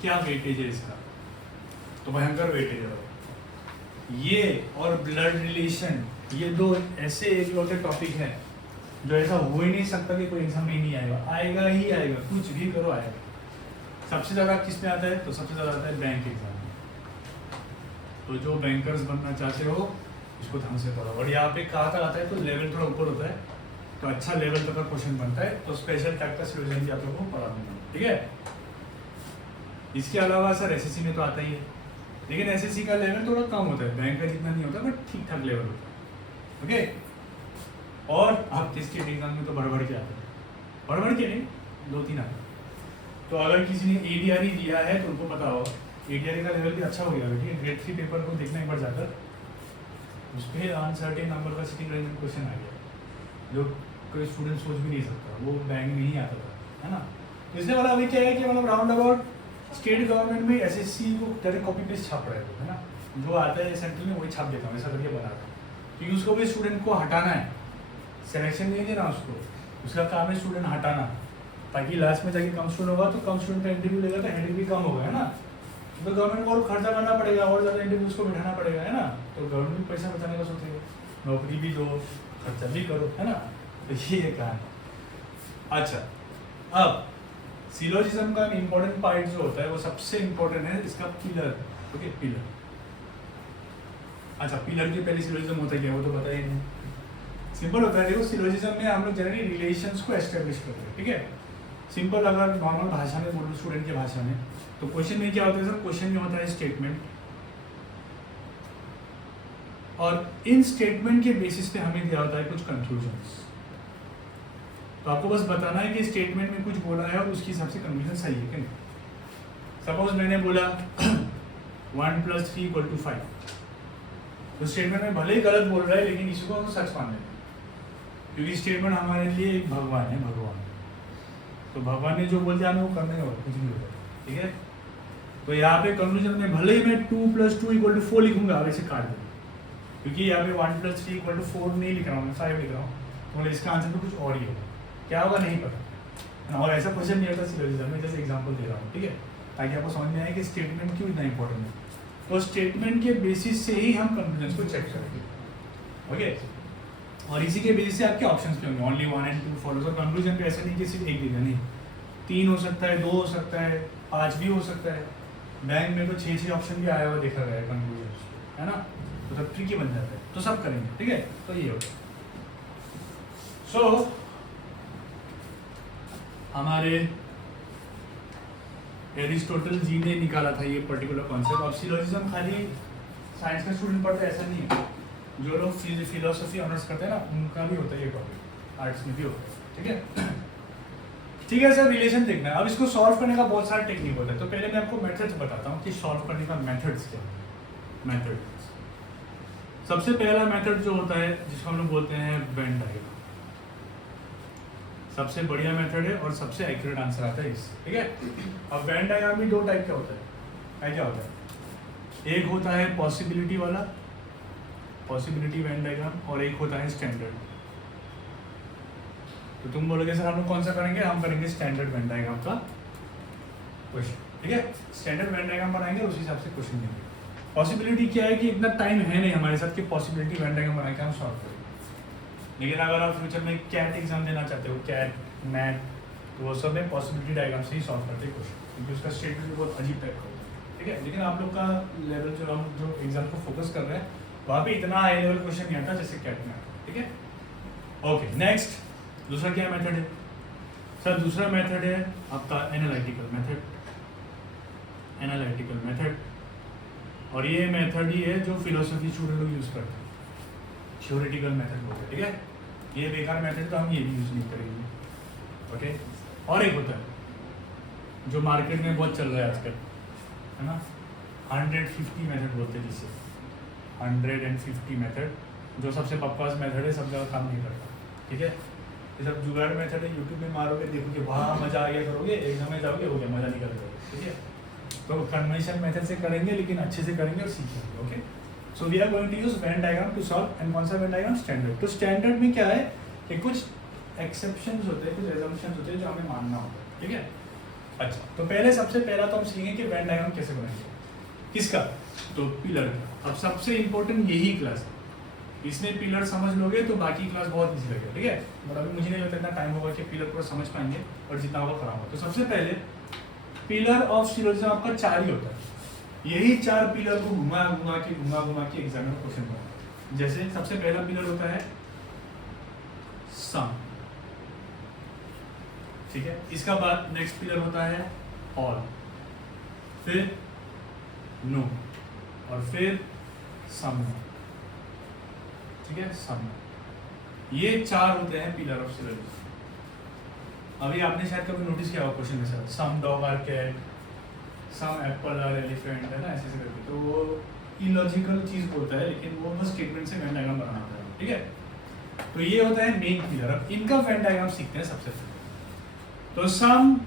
क्या वेटेज है इसका, तो भयंकर वेटेज है। ये और ब्लड रिलेशन, ये दो ऐसे इकलौते टॉपिक हैं जो ऐसा हो ही नहीं सकता कि कोई एग्जाम में नहीं आएगा, आएगा ही आएगा, कुछ भी करो आएगा। सबसे ज़्यादा किस में आता है, तो सबसे ज़्यादा आता है बैंक एग्जाम में। तो जो बैंकर्स बनना चाहते हो इसको ढंग से करो। और यहाँ पे कहाँ तक आता है, तो लेवल थोड़ा ऊपर होता है, तो अच्छा लेवल तक का क्वेश्चन बनता है, तो स्पेशल टाइप का सिलेबस भी आप लोगों को पढ़ा दूंगा, ठीक है। इसके अलावा सर एसएससी में तो आता ही है, लेकिन एसएससी का लेवल थोड़ा कम होता है, बैंक का जितना नहीं होता, बट ठीक ठाक लेवल होता है, ओके। और अब स्टेट एग्जाम में तो बढ़ के आता है, बढ़ के नहीं, 2-3 आता है। तो अगर किसी ने ADR ही दिया है तो उनको पता हो ADR का लेवल भी अच्छा हो गया, ठीक है। ग्रेड 3 पेपर को देखना एक बार जाकर, उस पर अनसर्टेन नंबर का सिटिंग अरेंजमेंट क्वेश्चन आ गया जो कोई स्टूडेंट सोच भी नहीं सकता, वो बैंक में ही आता था, है ना। तो इसलिए वाला अभी क्या है कि मतलब राउंड अबाउट स्टेट गवर्नमेंट में SSC को डायरेक्ट कॉपी पेस्ट छाप रहे थे, है ना। जो आता है सेंट्रल में वही छाप देता हूँ, ऐसा करके बनाता हूँ, क्योंकि उसको भी स्टूडेंट को हटाना है, सिलेक्शन नहीं देना उसको, उसका काम है स्टूडेंट हटाना, ताकि लास्ट में जाके कम स्टूडेंट होगा तो कम स्टूडेंट का इंटरव्यू लेगा तो हेडेक भी कम होगा, है ना। तो गवर्नमेंट को और खर्चा करना पड़ेगा और ज़्यादा इंटरव्यूज को बिठाना पड़ेगा, है ना। तो गवर्नमेंट भी पैसा बचाने का सोचेगा, नौकरी भी दो, खर्चा भी करो, है ना। तो ये कहानी। अच्छा, अब सिलोजिज्म का इम्पोर्टेंट पार्ट जो होता है वो सबसे इम्पोर्टेंट है इसका पिलर, ओके, पिलर। अच्छा, पिलर के पहले सिलोजिज्म होता है क्या, वो तो पता ही नहीं, सिंपल होता है। देखो सिलोजिज्म में हम लोग जनरली रिलेशंस को एस्टेब्लिश करते हैं, ठीक है। सिंपल अगर नॉर्मल भाषा में बोलो, स्टूडेंट की भाषा में, तो क्वेश्चन में क्या होता है सर, क्वेश्चन में होता है स्टेटमेंट, और इन स्टेटमेंट के बेसिस पे हमें दिया होता है कुछ कंक्लूजन्स। तो आपको बस बताना है कि स्टेटमेंट में कुछ बोला है और उसके हिसाब से कंक्लूजन सही है कि नहीं। सपोज मैंने बोला 1 + 3 = 5, तो स्टेटमेंट में भले ही गलत बोल रहा है लेकिन इसी को हम सच मान लेते हैं, क्योंकि स्टेटमेंट हमारे लिए एक भगवान है, भगवान। तो भगवान ने जो बोल दिया हमें वो करने होगा, कुछ नहीं होगा, ठीक है। तो यहाँ पे कंक्लूजन में भले ही मैं 2 + 2 = 4 लिखूंगा, वैसे काट दूँ, क्योंकि यहाँ पे 1 + 3 = 4 नहीं लिख रहा हूँ, मैं 5 लिख रहा हूँ, तो इसका आंसर तो कुछ और ही होगा, क्या होगा नहीं पता। और ऐसा क्वेश्चन नहीं होता सिलोजिज्म में, जैसे एग्जांपल दे रहा हूँ, ठीक है, ताकि आपको समझ में आए कि स्टेटमेंट क्यों इतना इंपॉर्टेंट है। तो स्टेटमेंट के बेसिस से ही हम कंक्लूजन को चेक करेंगे, ओके। और इसी के बेसिस से आपके ऑप्शंस पे होंगे, ओनली 1 और 2 फॉलोज। और कंक्लूजन पे ऐसा नहीं कि सिर्फ एक देगा, नहीं, 3 हो सकता है, 2 हो सकता है, 5 भी हो सकता है। बैंक में तो 6 ऑप्शन भी आया हुआ देखा गया है कंक्लूजन, है ना, तो सब ट्रिकी बन जाता है। तो सब करेंगे, ठीक है। तो ये होगा। सो हमारे एरिस्टोटल जी ने निकाला था ये पर्टिकुलर कॉन्सेप्ट। अब सिलोजिज्म खाली साइंस का स्टूडेंट पढ़ता है ऐसा नहीं है, जो लोग फिलोसफी ऑनर्स करते हैं ना उनका भी होता है ये टॉपिक, आर्ट्स में भी होता है, ठीक है। ठीक है सर, रिलेशन देखना है। अब इसको सॉल्व करने का बहुत सारा टेक्निक होता है, तो पहले मैं आपको मेथड्स बताता हूँ कि सॉल्व करने का मेथड्स क्या है। मेथड, सबसे पहला मेथड जो होता है जिसको हम लोग बोलते हैं वेन डायग्राम, सबसे बढ़िया मेथड है और सबसे एक्यूरेट आंसर आता है इससे, ठीक है। अब वेन डायग्राम भी 2 टाइप का होता है, क्या होता है, एक होता है पॉसिबिलिटी वाला, पॉसिबिलिटी वेन डायग्राम, और एक होता है स्टैंडर्ड। तो तुम बोलोगे सर हम लोग कौन सा करेंगे, हम करेंगे स्टैंडर्ड वेन डायग्राम का क्वेश्चन, ठीक है। स्टैंडर्ड वेन डायग्राम बनाएंगे, उस हिसाब से क्वेश्चन देंगे। पॉसिबिलिटी क्या है कि इतना टाइम है नहीं हमारे साथ कि पॉसिबिलिटी वेन डायग्राम बना के हम सॉल्व करें, लेकिन अगर आप फ्यूचर में कैट एग्जाम देना चाहते हो, कैट, मैट, तो वो सब में पॉसिबिलिटी डायग्राम से ही सॉल्व करते हैं क्वेश्चन, क्योंकि उसका स्टेटमेंट बहुत अजीब टाइप का होता है, ठीक है। लेकिन आप लोग का लेवल जो हम जो एग्जाम को फोकस कर रहे हैं वहाँ पे इतना हाई लेवल क्वेश्चन नहीं आता जैसे कैट में आता है, ठीक है। ओके, नेक्स्ट दूसरा क्या मेथड है सर, दूसरा मेथड है आपका एनालिटिकल मेथड, एनालिटिकल मेथड। और ये मेथड ही है जो फिलोसफी स्टूडेंट लोग यूज़ करते हैं, थ्योरेटिकल मेथड बोलते हैं, ठीक है। ये बेकार मेथड तो हम ये भी यूज़ नहीं करेंगे, ओके। और एक होता है जो मार्केट में बहुत चल रहा है आजकल, है ना, 150 मेथड बोलते हैं, जिससे 150 मेथड, जो सबसे बकवास मेथड है, सब जगह काम नहीं करता, ठीक है। ये सब जुगाड़ मेथड है, यूट्यूब में मारोगे देखोगे वाह मज़ा आ गया, करोगे एग्जाम में जाओगे, हो गया, मज़ा निकल जाओगे, ठीक है। तो कन्वेंशन मेथड से करेंगे, लेकिन अच्छे से करेंगे और सीखेंगे, okay. So we are going to use Venn diagram to solve, and कौन सा वेन डायग्राम, स्टैंडर्ड। तो स्टैंडर्ड में क्या है कि कुछ एक्सेप्शंस होते हैं, कुछ एजम्पशंस होते हैं जो हमें मानना होता है, ठीक है। अच्छा, तो पहले सबसे पहला तो हम सीखेंगे कि वेन डायग्राम कैसे बनाएंगे। किसका? तो पिलर का। अब सबसे इंपॉर्टेंट यही क्लास है, इसमें पिलर समझ लोगे तो बाकी क्लास बहुत इजी लगेगा, ठीक है। बट अभी मुझे नहीं लगता इतना टाइम होगा कि पिलर पूरा समझ पाएंगे, और जितना होगा खराब होगा। तो सबसे पहले पिलर ऑफ सिलोजिज्म आपका 4 ही होता है, यही 4 पिलर को घुमा घुमा के एग्जाम में क्वेश्चन बनाना। जैसे सबसे पहला पिलर होता है सम, ठीक है। इसका बाद नेक्स्ट पिलर होता है ऑल, फिर नो, और फिर सम, ठीक है, सम। ये 4 होते हैं पिलर ऑफ सिलोजिज्म। अभी आपने शायद कभी नोटिस किया होगा क्वेश्चन के साथ some dog are cat, some apple are elephant, है ना, ऐसे करके। तो वो इलॉजिकल चीज बोलता है, लेकिन वो बस स्टेटमेंट से वेन डायग्राम बनाना होता है, ठीक है। तो ये होता है मेन पिलर। अब इनका वेन डायग्राम सीखते हैं सबसे पहले। तो सम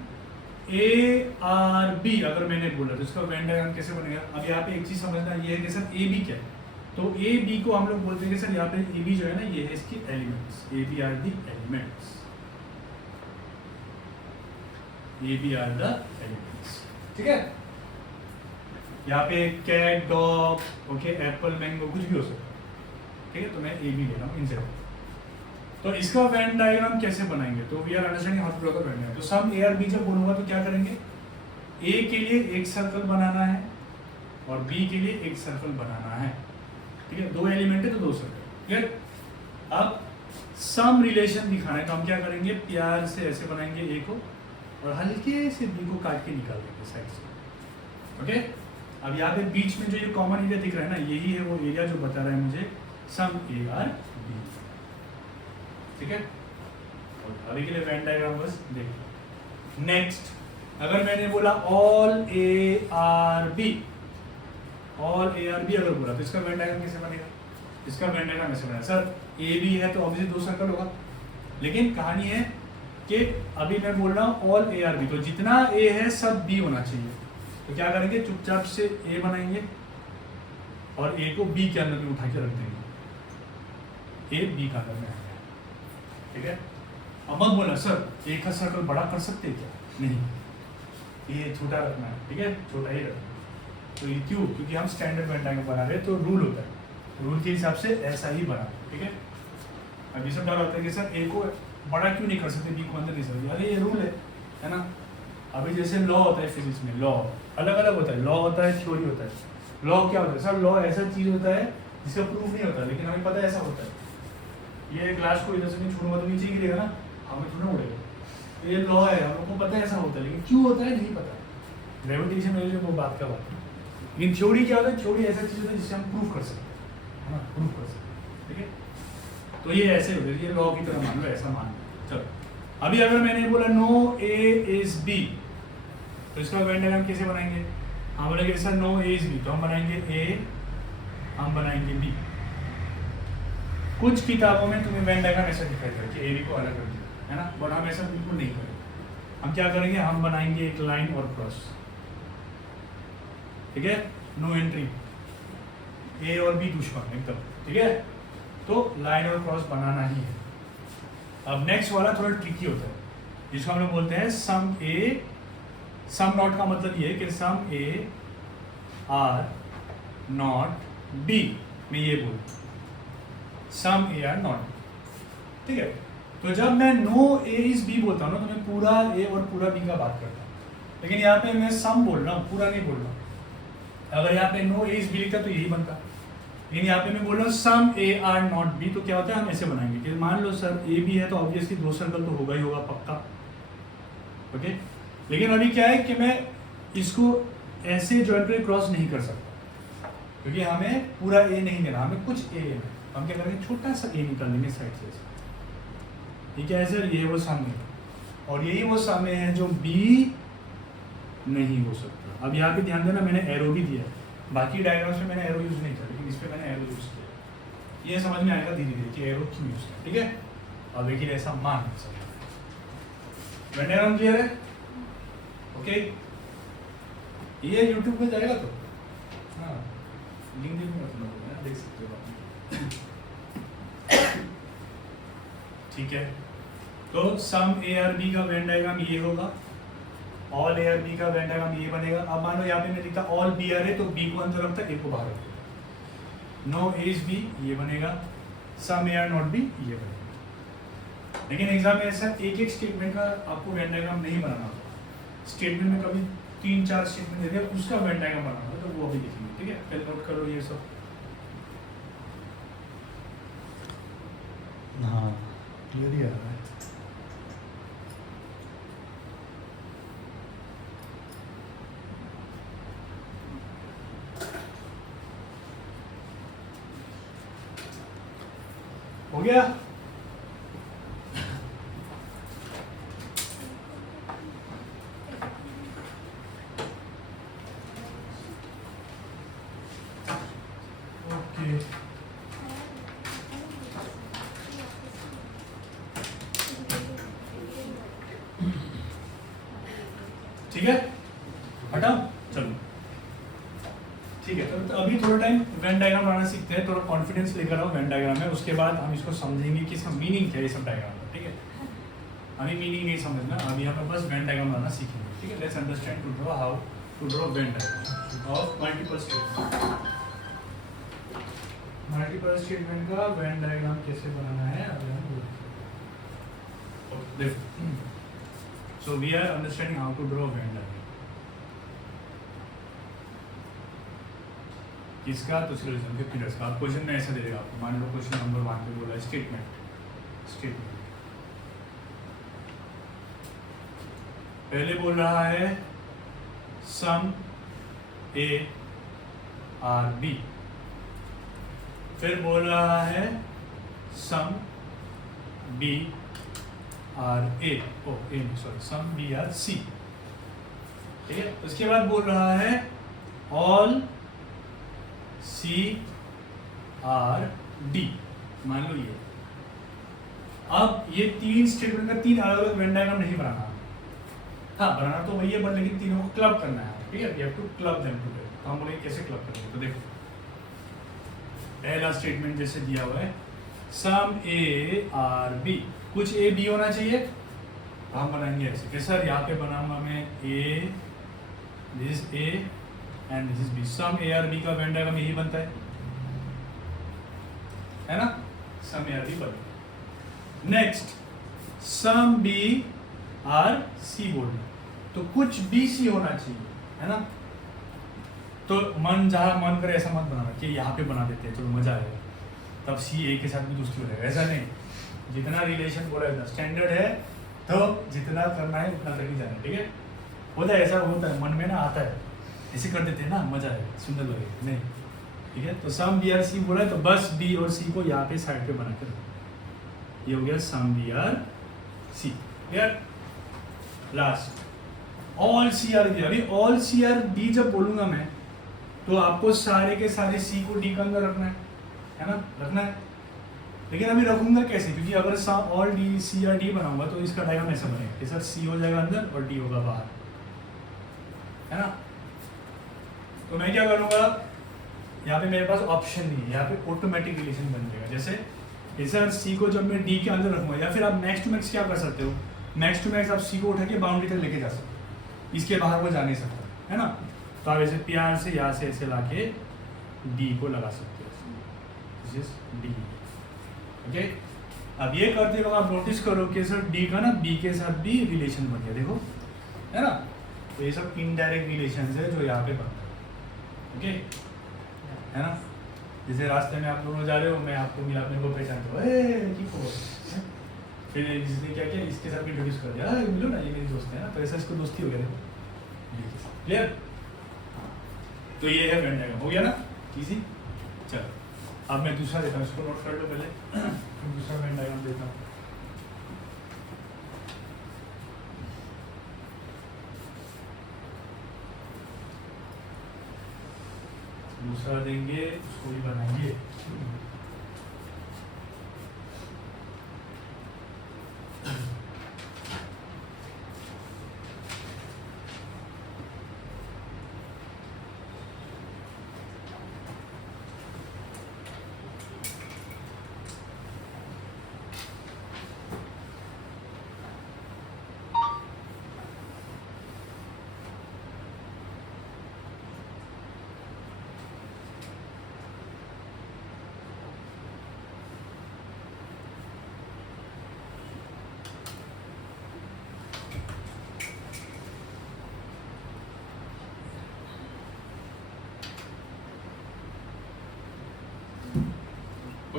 ए आर बी अगर मैंने बोला तो इसका वेन डायग्राम कैसे बनेगा। अब यहाँ पे एक चीज समझना ये है कि सर ए बी क्या है। तो ए बी को हम लोग बोलते हैं कि सर यहाँ पे ए बी जो है ना, ये है इसकी elements, A B are the elements, A B are the elements, ठीक है। यहाँ पे cat, dog, okay, apple, mango, कुछ भी हो सकता है, ठीक है। तो मैं ए बी ले रहा हूँ इनसे। तो इसका वेन डायग्राम कैसे बनाएंगे, तो we are understanding how to draw the Venn diagram. तो सम ए आर बी जब बोलूंगा तो क्या करेंगे, ए के लिए एक सर्कल बनाना है और बी के लिए एक सर्कल बनाना है, ठीक है। 2 एलिमेंट है तो 2 सर्कल, क्लियर। अब सम रिलेशन दिखाना है तो हम क्या करेंगे, प्यार से ऐसे बनाएंगे ए को और हल्के से बी को काट के निकाल देंगे साइड से, ओके। अब यहाँ पे बीच में जो ये कॉमन एरिया दिख रहा है ना, यही है वो एरिया जो बता रहा है मुझे सम ए आर बी, ठीक है। और अभी के लिए वेन डायग्राम बस देखिए। नेक्स्ट अगर मैंने बोला all A are B, all A are B अगर बोला तो इसका वेन डायग्राम कैसे बनेगा। इसका वेन डायग्राम ऐसे बनेगा, सर ए बी है तो ऑब्वियसली 2 सर्कल होगा, लेकिन कहानी है कि अभी मैं बोल रहा हूँ ऑल ए आर बी, तो जितना ए है सब बी होना चाहिए। तो क्या करेंगे, चुपचाप से ए बनाएंगे और ए को बी के अंदर में उठा के रख देंगे, ए बी का अंदर में आएगा, ठीक है। अब मत बोला सर एक का सर्कल बड़ा कर सकते हैं क्या, नहीं, ये छोटा रखना है, ठीक है, छोटा ही रखना है। तो ये क्यों, क्योंकि हम स्टैंडर्ड वेन डायग्राम बना रहे हैं, तो रूल होता है, रूल के हिसाब से ऐसा ही बना, ठीक है। अब ये सब डर होता है कि सर ए को बड़ा क्यों नहीं कर सकते, बी को अंदर नहीं सकते, अरे ये रूल है ना। अभी जैसे लॉ होता है फिजिक्स में, लॉ अलग अलग होता है, लॉ होता है, थ्योरी होता है। लॉ क्या होता है सर, लॉ ऐसा चीज होता है जिसका प्रूफ नहीं होता, लेकिन हमें पता है ऐसा होता है। ये ग्लास को इधर से नहीं छूऊंगा तो नीचे गिरेगा ना, हमें थोड़ा उड़ेगा। ये लॉ है, हम लोग को पता है ऐसा होता है, लेकिन क्यों होता है नहीं पता। ग्रेविटेशन में वो बात का बात है। लेकिन थ्योरी क्या होता है, थ्योरी ऐसा चीज होता है जिससे हम प्रूफ कर सकते हैं, है ना, प्रूफ कर सकते हैं, ठीक है। तो ये ऐसे होता है, ये लॉ की तरह मान लो, ऐसा मान लो। चलो अभी अगर मैंने बोला नो ए इज बी, तो इसका वेन डायग्राम कैसे बनाएंगे। हम बोलेंगे sir no A is B, तो हम बनाएंगे ए, हम बनाएंगे बी। कुछ किताबों में तुम्हें वेन डायग्राम ऐसा दिखाएगा कि ए बी को अलग कर दिया, है ना, बट हम ऐसा बिल्कुल नहीं करेंगे। हम क्या करेंगे, हम बनाएंगे एक लाइन और क्रॉस, ठीक है, नो एंट्री, ए और बी दुश्मन एकदम, ठीक है। तो लाइन और क्रॉस बनाना ही है। अब नेक्स्ट वाला थोड़ा ट्रिकी होता है, जिसको हम लोग बोलते हैं सम ए, सम नॉट का मतलब ये है कि सम ए आर नॉट बी, मैं ये बोलूँ सम ए आर नॉट, ठीक है। तो जब मैं नो ए इज बी बोलता हूँ ना, तो मैं पूरा ए और पूरा बी का बात करता हूँ, लेकिन यहाँ पे मैं सम बोल रहा हूँ, पूरा नहीं बोल रहा। अगर यहाँ पे नो ए इज बी लिखता तो यही बनता, लेकिन यहाँ पे मैं बोल रहा हूँ सम ए आर नॉट बी, तो क्या होता है, हम ऐसे बनाएंगे कि मान लो सर ए बी है तो ऑब्वियसली 2 सर्कल तो होगा ही होगा पक्का, ओके। लेकिन अभी क्या है कि मैं इसको ऐसे जॉइंट पे क्रॉस नहीं कर सकता, क्योंकि हमें पूरा ए नहीं देना, हमें कुछ ए लेना। हम क्या करेंगे, छोटा सा ए निकाल देंगे साइड से, ठीक है सर, ये वो सामने, और यही वो सामने है जो बी नहीं हो सकता। अब यहाँ पे ध्यान देना, मैंने एरो भी दिया, बाकी डायग्राम्स में मैंने एरो यूज नहीं किया, लेकिन इस पे मैंने एरो यूज किया। ये समझ में आएगा धीरे धीरे कि एरो क्यों यूज किया, ठीक है। अब देखिए ऐसा मान डायग्राम क्लियर है, ओके। ये यूट्यूब पे जाएगा तो हाँ, लिंक देख सकते हो, ठीक है। तो सम ए आर बी का वेन डायग्राम ये होगा, ऑल ए और बी का वेन डायग्राम ये बनेगा। अब मान लो यहाँ पे मैं लिखता ऑल बी आर है, तो बी को अंदर रखता, ए को बाहर रखता। नो ए इज बी ये बनेगा, सम ए आर नॉट बी ये बनेगा। लेकिन एग्जाम में ऐसा एक एक स्टेटमेंट का आपको वेन डायग्राम नहीं बनाना होता। स्टेटमेंट में कभी 3-4 स्टेटमेंट दे दिया, उसका वेन डायग्राम बनाना होता, तो वो अभी लिखेंगे। ठीक है, पहले नोट कर लो ये सब। हाँ क्लियर ही आ रहा है। हो गया? ओके ठीक है, हटाओ चलो। ठीक है, तो अभी थोड़ा टाइम वेन डायग्राम बनाना सीखते हैं, थोड़ा कॉन्फिडेंस लेकर आओ वेन डायग्राम में। उसके बाद हम इसको समझेंगे कि इसका मीनिंग क्या है ये सब डायग्राम का। ठीक है, अभी मीनिंग नहीं समझना, अभी हमें बस वेन डायग्राम बनाना सीखेंगे। ठीक है, let's understand to draw how to draw Venn diagram of multiple statement. Multiple statement का वेन डायग्राम कैसे बनाना है अभी हम देखो। So we are understanding how to draw Venn diagram. किसका? तो सिलेक्शन के पीरियड्स का। क्वेश्चन में ऐसा दे देगा आपको, मान लो क्वेश्चन नंबर 1 पे बोला स्टेटमेंट पहले बोल रहा है सम ए आर बी, फिर बोल रहा है some B are A, some B are C. ठीक है, उसके बाद बोल रहा है ऑल सी आर डी, मान लो ये। अब ये 3 स्टेटमेंट का 3 अलग अलग वेन डायग्राम नहीं बनाना। हाँ बनाना तो वही है, बट लेकिन तीनों को क्लब करना है। ठीक है, you have to club them together. तो हम बोलेंगे कैसे क्लब करेंगे, तो देखो पहला स्टेटमेंट जैसे दिया हुआ है सम ए आर बी, कुछ ए बी होना चाहिए, हम बनाएंगे ऐसे कि सर यहाँ पे बनाऊंगा मैं A, this A and this is B. Some A are B का वेन डायग्राम यही बनता है ना, सम ए आर बी बन। Next some B are C बोलना, तो कुछ बी सी होना चाहिए, है ना। तो मन जहाँ मन करे ऐसा मत बनाना कि यहाँ पे बना देते हैं चलो मजा आएगा, तब सी ए के साथ भी दोस्ती हो जाएगा। ऐसा नहीं, जितना रिलेशन बोला है स्टैंडर्ड है, तो जितना करना है उतना करके जाना। ठीक है, होता है ऐसा, होता है मन में ना आता है, ऐसे कर देते हैं ना, मजा आएगा, सुंदर लगेगा नहीं। ठीक है, तो सम बी आर सी बोला है, तो बस बी और सी को यहाँ पे साइड पे बना कर, ये हो गया some B are C. Clear? Last all C are B. अभी ऑल सी आर बी जब बोलूंगा मैं, तो आपको सारे के सारे सी को डी के अंदर रखना है ना, रखना है। लेकिन अभी रखूंगा कैसे, क्योंकि अगर all D C are D बनाऊंगा तो इसका डायग्राम ऐसा बनेगा कि सर सी हो जाएगा अंदर और डी होगा बाहर, है ना। तो मैं क्या करूंगा, यहाँ पे मेरे पास ऑप्शन नहीं है, यहाँ पे ऑटोमेटिक रिलेशन बन जाएगा। जैसे सर सी को जब मैं डी के अंदर रखूंगा, या फिर आप मैक्स टू मैक्स क्या कर सकते हो, मैक्स टू मैक्स आप सी को उठा के बाउंड्री तक लेके जा सकते हो, इसके बाहर वो जा नहीं सकता, है ना। तो आप ऐसे प्यार से यहाँ से ऐसे लाके डी को लगा सकते हो, दिस इज डी। ओके, अब ये करते वक्त आप नोटिस करो कि सर डी का ना बी के साथ भी रिलेशन बन गया, देखो, है ना। तो ये सब इनडायरेक्ट रिलेशन है जो यहाँ पे बनता है। ओके, है ना। जैसे रास्ते में आप दोनों जा रहे हो, मैं आपको मिला, अपने को पहचानते हो, फिर जिसने क्या किया, इसके साथ इंट्रोड्यूस कर दिया, मिलो ना, ये मेरी दोस्त है ना, तो ऐसा इसको दोस्ती हो गया। देखो क्लियर। तो ये है वेन डायग्राम, हो गया ना, इजी। चलो अब मैं दूसरा देता हूँ, इसको नोट कर लो पहले, दूसरा वेन डायग्राम देता हूँ। दूसरा देंगे, उसको भी बनाएंगे।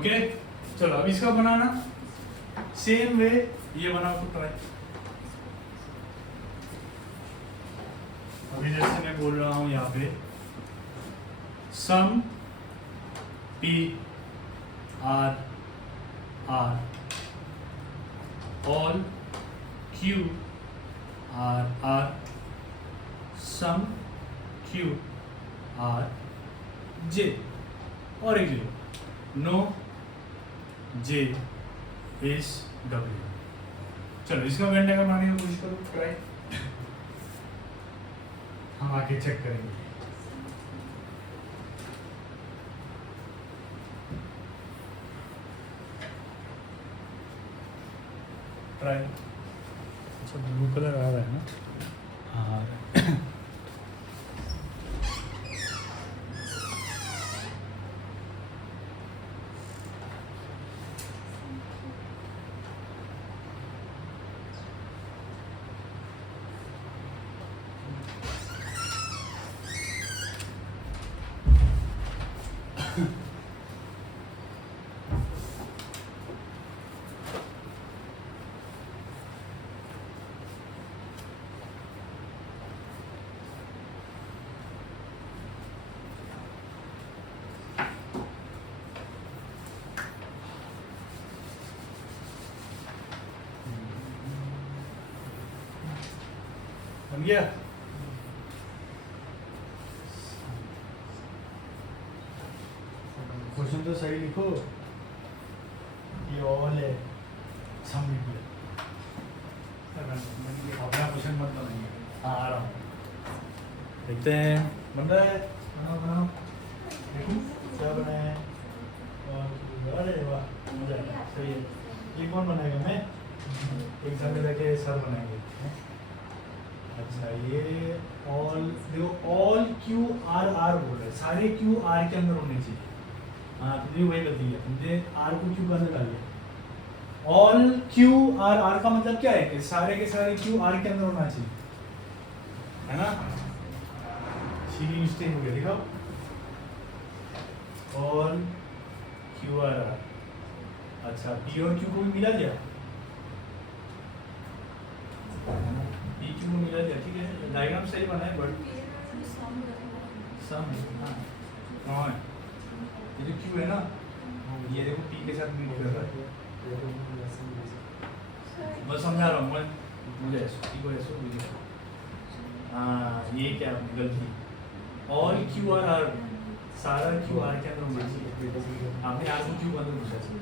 ओके चलो अब इसका बनाना सेम वे ये बनाओ तो ट्राई। अभी जैसे मैं बोल रहा हूं यहाँ पे some P are R all Q are R some Q are J और एक नो जे इज डब्ल्यू। चलो इसका वेन डायग्राम बनाने की कोशिश करो ट्राई। हम आगे चेक करेंगे। ट्राई। अच्छा ब्लू कलर आ रहा है ना? हाँ आ रहा है। बन गया? क्वेश्चन तो सही लिखो। ये ऑल है सम भी अपना क्वेश्चन मत बनाइए। हाँ आ रहा हूँ देखते हैं बन रहा है। बनाओ बनाओ देखो क्या बना है। और अरे वाह मजा आया सही है। ये कौन बनाएगा? मैं एग्जाम में जाके सर बनाएंगे। अच्छा ये ऑल देखो ऑल क्यू आर आर बोल रहे हैं सारे क्यू आर के अंदर होने चाहिए। हाँ तुमने वही गलती है तुमने आर को क्यू के अंदर डाल दिया। ऑल क्यू आर आर का मतलब क्या है कि सारे के सारे क्यू आर के अंदर होना चाहिए है ना। सीधी मिस्टेक हो गया देखो। ऑल क्यू आर आर अच्छा पी और क्यू को भी मिला दिया। पी क्यू को मिला दिया ठीक है। डायग्राम सही बना है बट सम हाँ ये जो क्यू है ना ये देखो पी के साथ मिल कर रहा है। मैं समझा रहा हूँ मैं मुझे पी को ऐसो मुझे हाँ ये क्या गलती। ऑल क्यू आर आर सारा क्यू आर के अंदर होना चाहिए। आपने आर को क्यू के अंदर घुसा चाहिए।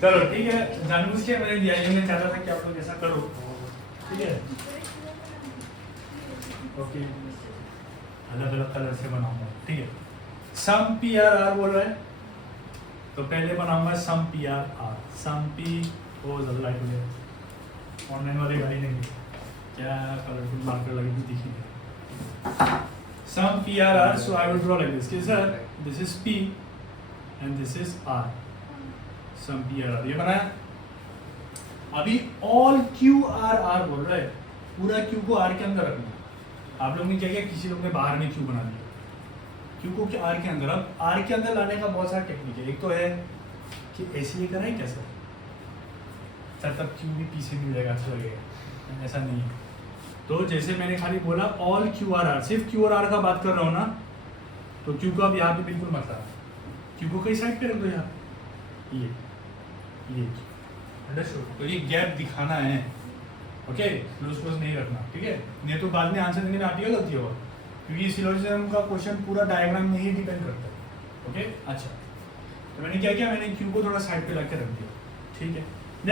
चलो ठीक है जानबूझ के मैंने दिया ये मैं चाहता था कि आप लोग ऐसा करो ठीक है। ओके अलग अलग कलर से बनाऊंगा ठीक है। सम पी आर आर बोल रहा है तो पहले बनाऊंगा some P are R some P O ज़्यादा लाइट हो गया। ऑनलाइन वाले गाड़ी नहीं क्या कलरफुल मार्कर लगी थी दिखी नहीं। Some P are R so I will draw like this sir this is P and this is R some P are R ये बनाया। अभी ऑल क्यू आर आर बोल रहा है पूरा क्यू को आर के अंदर रखना। आप लोगों ने क्या किया किसी लोग ने बाहर में क्यू बना दिया क्यू को आर के अंदर। अब आर के अंदर लाने का बहुत सारा टेक्निक है। एक तो है कि ऐसे लेकर आए कैसे सर तब क्यू भी पीछे मिल जाएगा अच्छा लगेगा ऐसा नहीं है। तो जैसे मैंने खाली बोला ऑल क्यू आर आर सिर्फ क्यू और आर का बात कर रहा हूँ ना तो क्यू को अब यहाँ पे बिल्कुल मत लाना। क्यू को कई साइड पे रख दो यहाँ ये अंडरस्टूड। तो ये गैप दिखाना है ओके क्लोज क्लोज नहीं रखना ठीक है। नहीं तो बाद में आंसर देने में आप ही गलती होगा क्योंकि सिलोजिज्म का क्वेश्चन पूरा डायग्राम में ही डिपेंड करता है ओके। अच्छा तो मैंने क्या किया मैंने क्यू को थोड़ा साइड पे लाके रख दिया ठीक है।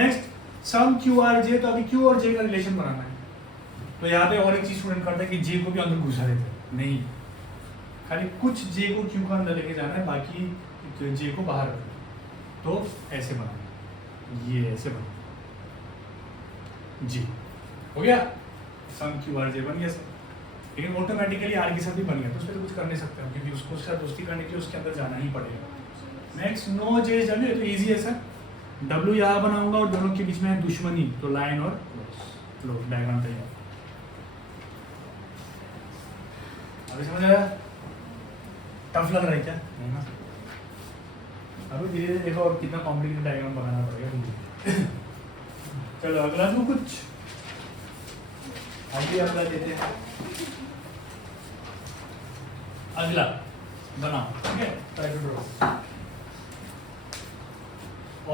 नेक्स्ट सम क्यू आर जे तो अभी क्यू और जे का रिलेशन बनाना है। तो यहाँ पे और एक चीज स्टूडेंट करता है कि जे को भी अंदर घुसा देते हैं नहीं खाली कुछ जे को क्यू का अंदर लेके जाना है बाकी जे को बाहर रखना। तो ऐसे बनाना ये ऐसे बना जी हो गया सम क्यू आर जे बन गया सर। लेकिन ऑटोमेटिकली आर के साथ भी बन गया तो उस पर कुछ कर नहीं सकते हम क्योंकि उसको उसके साथ दोस्ती करने के लिए उसके अंदर जाना ही पड़ेगा। नेक्स्ट नो जे डब्ल्यू तो इजी है सर। डब्ल्यू यहाँ बनाऊंगा और दोनों के बीच में है दुश्मनी तो लाइन और लो डायग्राम तैयार। अभी समझ आया? टफ लग रहा है क्या? नहीं ना। अभी धीरे धीरे देखो और कितना कॉम्प्लिकेटेड डायग्राम बनाना पड़ेगा मुझे। चलो अगला जो कुछ अभी अगला देते हैं। अगला बनाओ, ठीक है? Try to draw.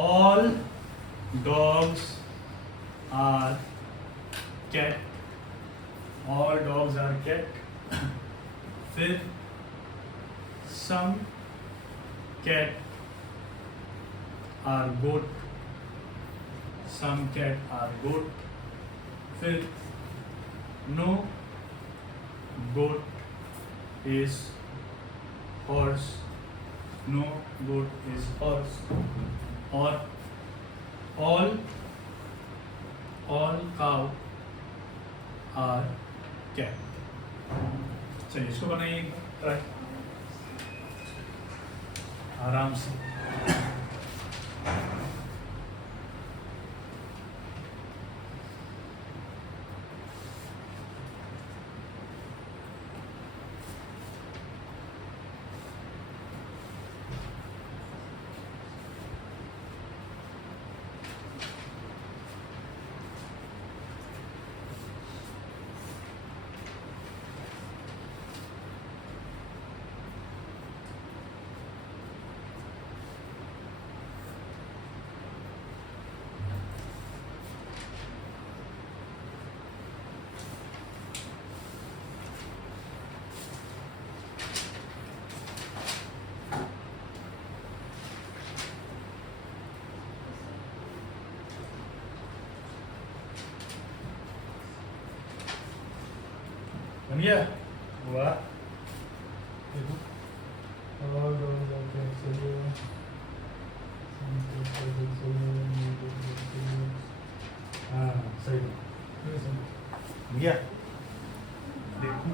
All dogs are cat. All dogs are cat. फिर some cat are goat, some cat are goat, फिर no goat is horse, no goat is horse, और all cow are cat। चलिए इसको बनाइए एक बार, try आराम से। बन गया? हुआ? देखो हाँ सही बन गया। देखो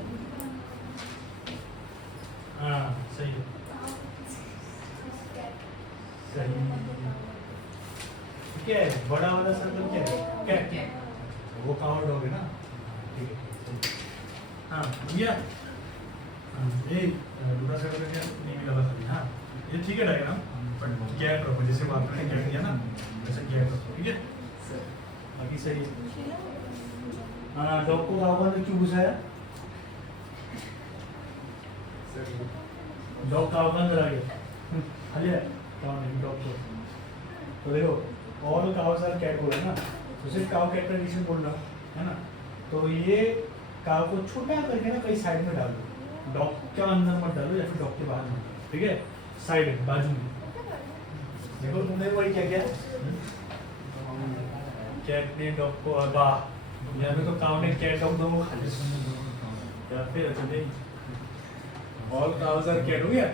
हाँ सही है, सही। क्या है बड़ा वाला सर्कल? क्या है? क्या वो काउंट हो गया ना? ठीक है। हाँ भैया, ये दूसरा सर्कल क्या नहीं मिला बस। हाँ ये ठीक है डायग्राम, बट गैप रखो, जैसे बात मैंने गैप दिया ना वैसे गैप रखो, ठीक है? बाकी सही है। हाँ डॉग को काउंट में क्यों घुसाया? डॉग काउंट में अंदर आ गया। खाली है काउंट नहीं डॉग को। तो देखो ऑल काउस आर कैट बोला ना, तो सिर्फ काउ कैट का रिलेशन बोल रहा है ना। तो ये काउ को छोटा करके ना कहीं साइड में डाल दो, डॉग के अंदर मत डालो या फिर डॉग के बाहर मत डालो, ठीक है? साइड में बाजू में देखो। तुमने वही क्या किया? कैट ने डॉग को वाह, यहाँ पे तो काउ ने कैट डॉग दोनों खा लिया। या फिर चलिए ऑल काउस आर कैट हो गया।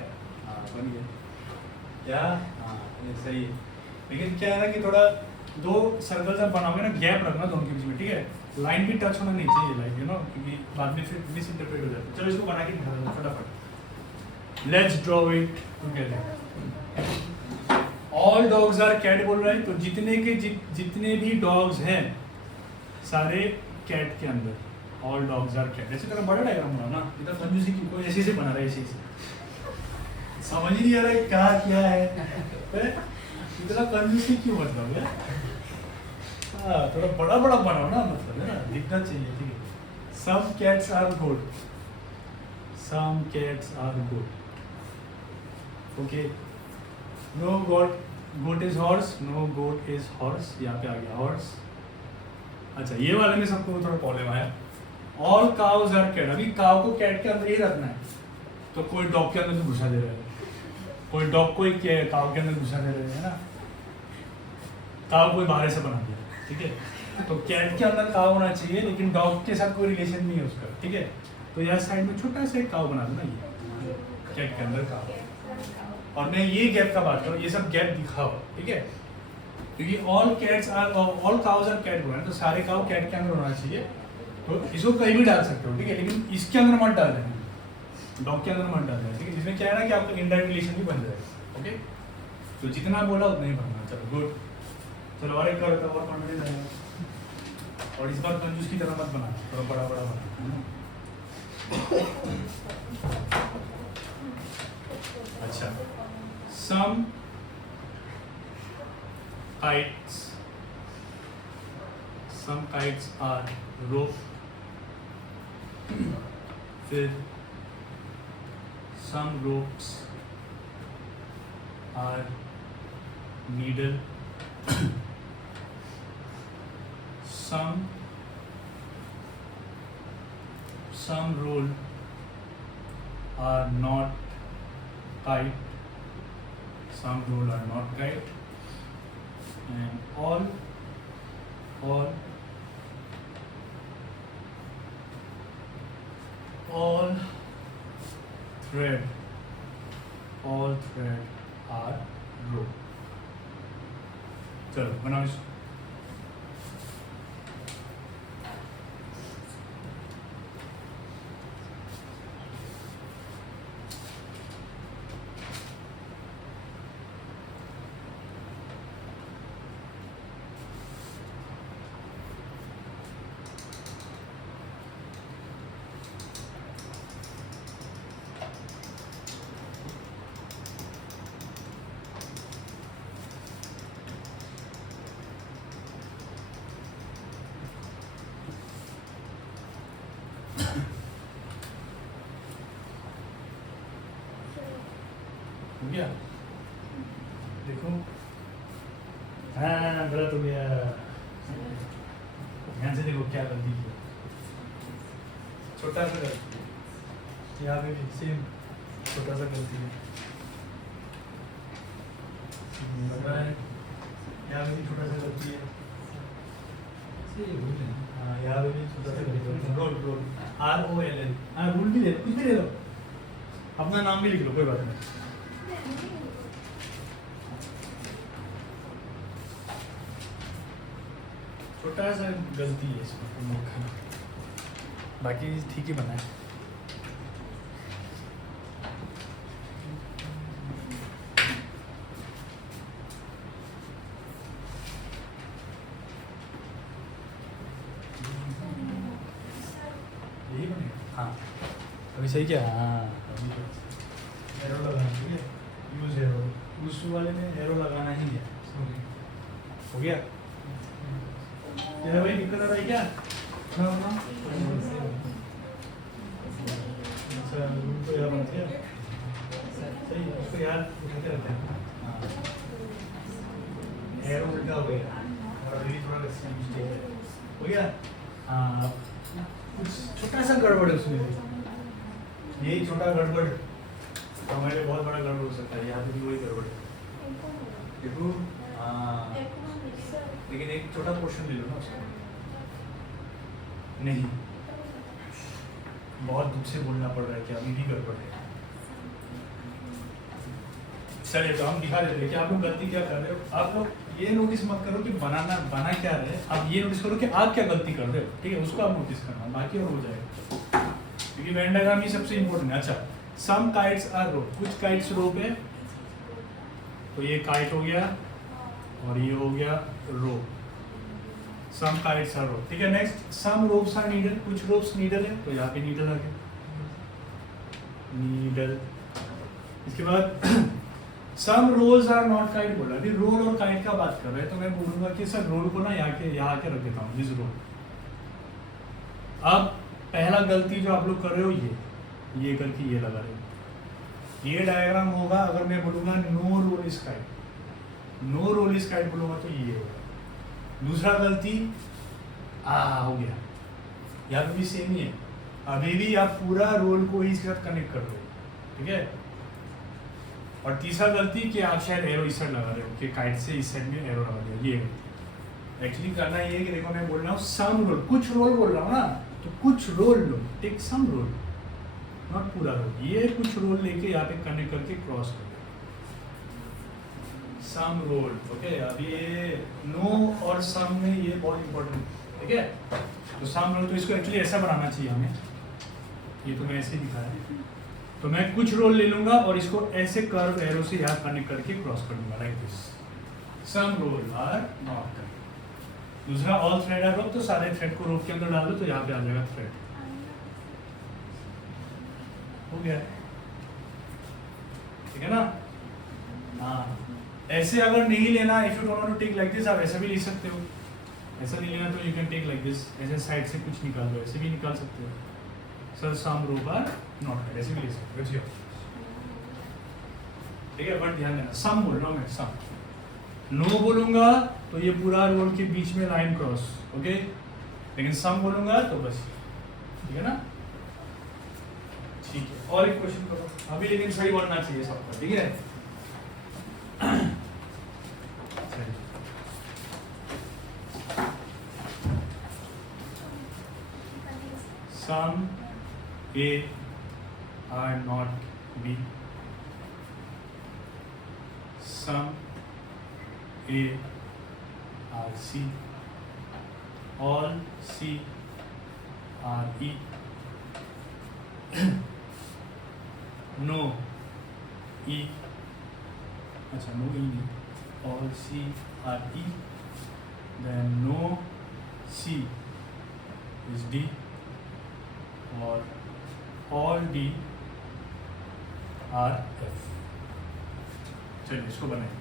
हाँ बन गया क्या? हाँ ये सही है। लेकिन क्या है ना कि थोड़ा दो सर्कल जब बनाओगे ना गैप रखना दोनों के बीच में, ठीक है? लाइन भी टच होना नहीं चाहिए, लाइन यू नो, क्योंकि बाद में फिर मिस इंटरप्रेट हो जाता है। चलो इसको बना के दिखा दो फटाफट। Let's draw it together. All dogs are cat बोल रहे हैं, तो जितने भी डॉग्स हैं सारे कैट के अंदर। All dogs are cat. ऐसे तरह बड़ा डायग्राम बना ना, इतना कंजूसी की कोई ऐसे बना रहा है, ऐसे समझ ही नहीं आ रहा है क्या है। इतना कंजूसी क्यों मतलब है? हाँ थोड़ा बड़ा बड़ा बनाओ ना, मतलब है ना, दिखना चाहिए, ठीक है? Some cats are good, some cats are good, okay. No goat is horse, no goat is horse, यहाँ पे आ गया हॉर्स। अच्छा ये वाले में सबको थोड़ा प्रॉब्लम आया। ऑल काउज आर कैट, अभी काउ को कैट के अंदर ही रखना है, तो कोई डॉग के अंदर घुसा दे रहा है, कोई डॉग को ही काउ के अंदर घुसा दे रहे हैं ना, काउ कोई बाहर से बना दिया, ठीक है? तो कैट के अंदर काउ होना चाहिए, लेकिन डॉग के साथ कोई रिलेशन नहीं है उसका, ठीक है? तो यहाँ साइड में छोटा सा एक काउ बना दो ना, ये कैट के अंदर काउ। और मैं ये गैप का बात करूँ, ये सब गैप दिखाओ, ठीक है? क्योंकि ऑल काउज आर कैट बोला, तो सारे काउ कैट के अंदर होना चाहिए। तो इसको कहीं भी डाल सकते हो, ठीक है? लेकिन इसके अंदर मत डाल देना, डॉग के अंदर मत डाल देना, ठीक है? इसमें क्या है ना कि आपका इनडायरेक्ट रिलेशन भी बन जाएगा, ओके? तो जितना बोला उतना ही बनना। चलो गुड। चलो और एक और कॉन्फिडेंस आएगा। और इस बार कंजूस की तरह मत बना, थोड़ा बड़ा बड़ा बना। अच्छा, some kites are rope, फिर some ropes are needle, some roll are not kite, some roll are not kite, and all thread are rope. चलो बनाओ इसको। हो गया? देखो, हाँ गलत हो गया। ध्यान से देखो क्या गलती की, छोटा सा गलती है, यहाँ पे भी सेम छोटा सा गलती है, लग रहा है यहाँ पे भी छोटा सा गलती है, हाँ यहाँ पे भी छोटा सा गलती है। रोल ROLL, हाँ रूल भी ले, कुछ भी ले लो, अपना नाम भी लिख लो, कोई बात नहीं। छोटा सा गलती है इसमें, बाकी ठीक ही बना है। यही बनेगा, हाँ अभी सही क्या, हाँ एरो लगाना, ठीक है, यूज एरो, उस वाले में एरो लगाना ही है। हो गया? ये भाई दिक्कत आ रहा है क्या? अच्छा, तो यार बन गया, सही है, उसको यार उठाते रहते हैं। हाँ, एरो उल्टा हो गया और अभी थोड़ा मिस्टेक है, हो गया? हाँ, कुछ छोटा सा गड़बड़ है उसमें, यही छोटा गड़बड़ हमारे लिए बहुत बड़ा गड़बड़ हो सकता है, यहाँ पे भी वही गड़बड़ है। देखो, हाँ, लेकिन एक छोटा पोर्शन ले लो ना उसका, नहीं बहुत दुख से बोलना पड़ रहा है कि अभी भी गड़बड़ है। चलिए तो हम दिखा देते हैं कि आप लोग गलती क्या कर रहे हो। आप लोग ये नोटिस मत करो कि बना क्या रहे, आप ये नोटिस करो कि आप क्या गलती कर रहे हो, ठीक है, उसको आप नोटिस करना, बाकी और हो जाएगा, क्योंकि वेन डायग्राम ये सबसे इम्पोर्टेंट है। अच्छा, सम काइट्स आर रोप, कुछ काइट्स रोप है, तो ये काइट हो गया और ये हो गया रोप, सम काइट्स आर रोप, ठीक है। Next, some ropes are needle, कुछ रोप्स नीडल है, तो यहाँ पे नीडल आ गया, नीडल। इसके बाद सम रोल्स आर नॉट काइट बोला, अभी रोल और काइट का बात कर रहे हैं, तो मैं बोलूंगा कि सर रोल को ना यहाँ के रख देता हूँ, दिस रोल। अब पहला गलती जो आप लोग कर रहे हो, ये करके ये लगा रहे हो, ये डायग्राम होगा अगर मैं बोलूंगा no roll is kite, no roll is kite बोलूंगा तो ये होगा। दूसरा गलती हो गया, यहाँ पे भी सेम ही है, अभी भी आप पूरा रोल को इसके साथ कनेक्ट कर रहे हो, ठीक है। और तीसरा गलती कि आप शायद एरो इस साइड लगा रहे हो, कि काइट से इस साइड में एरो लगा दिया, ये एक्चुअली करना ये है कि देखो मैं बोल रहा हूँ सम रोल, कुछ रोल बोल रहा हूँ ना, तो कुछ रोल लो, टेक सम रोल, नॉट पूरा रोल, ये कुछ रोल लेके यहाँ पे कनेक्ट करके क्रॉस कर दो, सम रोल, ओके। अभी ये नो और सम में ये बहुत इंपॉर्टेंट, ठीक है। तो सम रोल, तो इसको एक्चुअली ऐसा बनाना चाहिए हमें, ये तो मैं ऐसे ही दिखाया, तो मैं कुछ रोल ले लूंगा और इसको ऐसे कर्व एरो से यहाँ कनेक्ट करके क्रॉस कर दूंगा, like this, some roll are not. दूसरा ऑल थ्रेड आर रोप, तो सारे थ्रेड को रोप के अंदर डाल दो, तो यहाँ पे आ जाएगा थ्रेड, हो गया, ठीक है ना। हाँ, ऐसे अगर नहीं लेना, if you don't want to take like this, आप ऐसा भी लिख सकते हो। ऐसा नहीं लेना तो you can take like this, ऐसे साइड से कुछ निकाल दो, ऐसे भी निकाल सकते हो। Sir some row bar not, ऐसे भी लिख सकते हो, ठीक है। बट ध्यान देना, सम बोल रहा हूँ मैं, सम। नो बोलूंगा तो ये पूरा रोड के बीच में लाइन क्रॉस, ओके। लेकिन सम बोलूंगा तो बस, ठीक है ना। ठीक है, और एक क्वेश्चन करो अभी, लेकिन सही बनना चाहिए सबका, ठीक है। Some A are not B. Some A are C. All C are E. No E. अच्छा, no E नहीं. All C are E. Then no C is D. और all D are F. चलिए इसको बनाएं।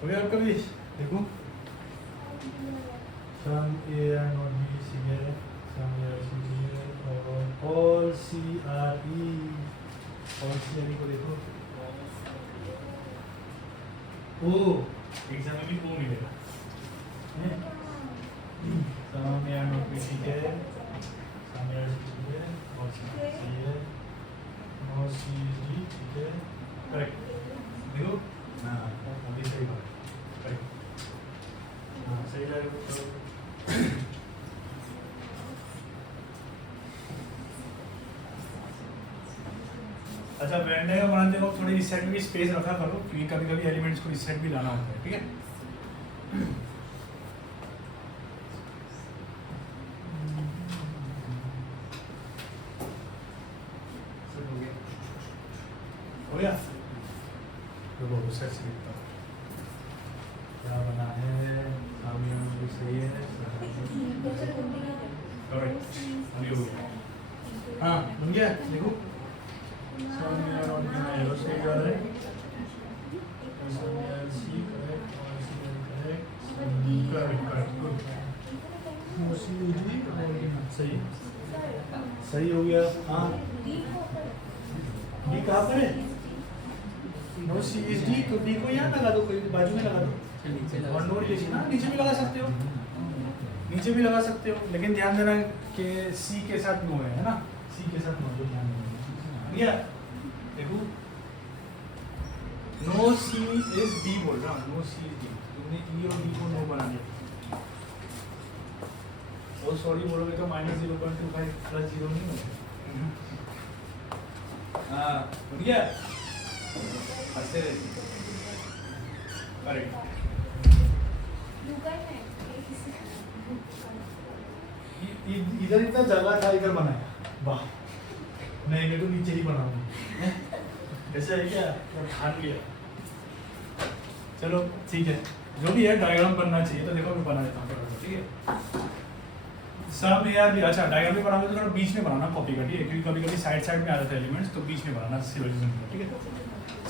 हो गया आपका भी, देखो। Some A are not B, C है, some A are C, D है, और all C are E, all C are E को देखो। ओ, एग्जाम में भी वो मिलेगा। Some A are not B, C है, some A are C, D है, all C है, all C is D, ठीक है, करेक्ट। देखो, हाँ, अभी सही बात। सही लगा। अच्छा, वेंडे का बनाते वक्त थोड़ी इस साइड में भी स्पेस रखा करो, क्योंकि कभी कभी एलिमेंट्स को इस साइड भी लाना होता है, ठीक है। हो गया, देखो उस साइड से लिखता हूँ क्या बना है, सामने भी सही है, अभी हो गया। हाँ, बन गया, देखो सामने और एरो से जा रहा है, सामने सी करेक्ट और सी करेक्ट, करेक्ट गुड, सही सही हो गया। हाँ, डी कहाँ पर है? नो सी इज डी, तो डी को यहाँ लगा दो, कोई बाजू में लगा दो, और नोट लीजिए ना, नीचे भी लगा सकते हो, नीचे भी लगा सकते हो, लेकिन ध्यान देना कि सी के साथ नो है ना, सी के साथ नो, जो ध्यान देना। देखो, नो सी इज डी बोल रहा हूँ, नो सी इज डी, तुमने ई और डी को नो बना दिया। और सॉरी बोलोगे तो -0.25 + 0 नहीं होगा। हाँ, बढ़िया, अच्छे रहती, करेक्ट। इधर इतना जगह था, इधर बनाया, वाह। नहीं, मैं तो नीचे ही बनाऊंगा, ऐसा है क्या, ठान लिया। चलो ठीक है, जो भी है डायग्राम बनना चाहिए, तो देखो मैं बना देता हूँ, ठीक है। सब यार भी, अच्छा डायग्राम भी बनाओगे तो थोड़ा बीच में बनाना कॉपी का, ठीक है, क्योंकि कभी कभी साइड साइड में आ जाते हैं एलिमेंट्स, तो बीच में बनाना सिलोजिज्म का, ठीक है।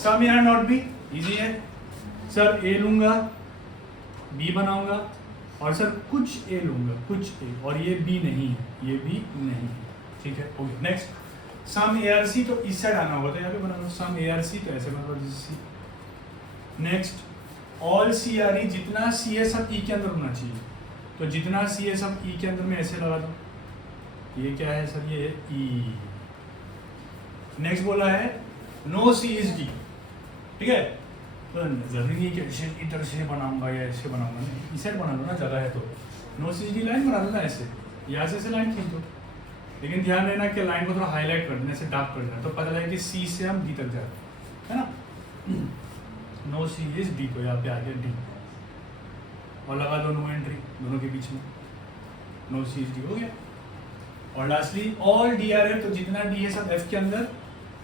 सम ए नॉट बी, इजी है। सर ए लूंगा, बी बनाऊंगा, और सर कुछ ए लूँगा, कुछ ए, और ये बी नहीं है, ये भी नहीं है, ठीक है। Okay next some A are C, तो इस साइड आना होगा, तो यहाँ पे बना लो सम ए आर सी, तो ऐसे बना लो C. Next all C are E, जितना सी है सब ई के अंदर होना चाहिए, तो जितना सी है सब ई के अंदर में ऐसे लगा दो, ये क्या है सर, ये ई। नेक्स्ट बोला है नो सी इज डी, ठीक है, तो जरूरी नहीं कि ऐसे इधर से बनाऊंगा या ऐसे बनाऊंगा, नहीं इस साइड बना लो ना, जगह है तो no C is D line बना लो ना, ऐसे यहाँ से ऐसे लाइन खींच दो, लेकिन ध्यान देना कि लाइन को थोड़ा हाईलाइट कर देना, ऐसे डार्क कर देना, तो पता लगे कि सी से हम डी तक जाए, है ना। नो सी इज डी, को यहाँ पे आ गया डी, और लगा दो नो एंट्री दोनों के बीच में, नो सी इज डी हो गया। और लास्टली ऑल डी आर है, तो जितना डी है सब एफ के अंदर,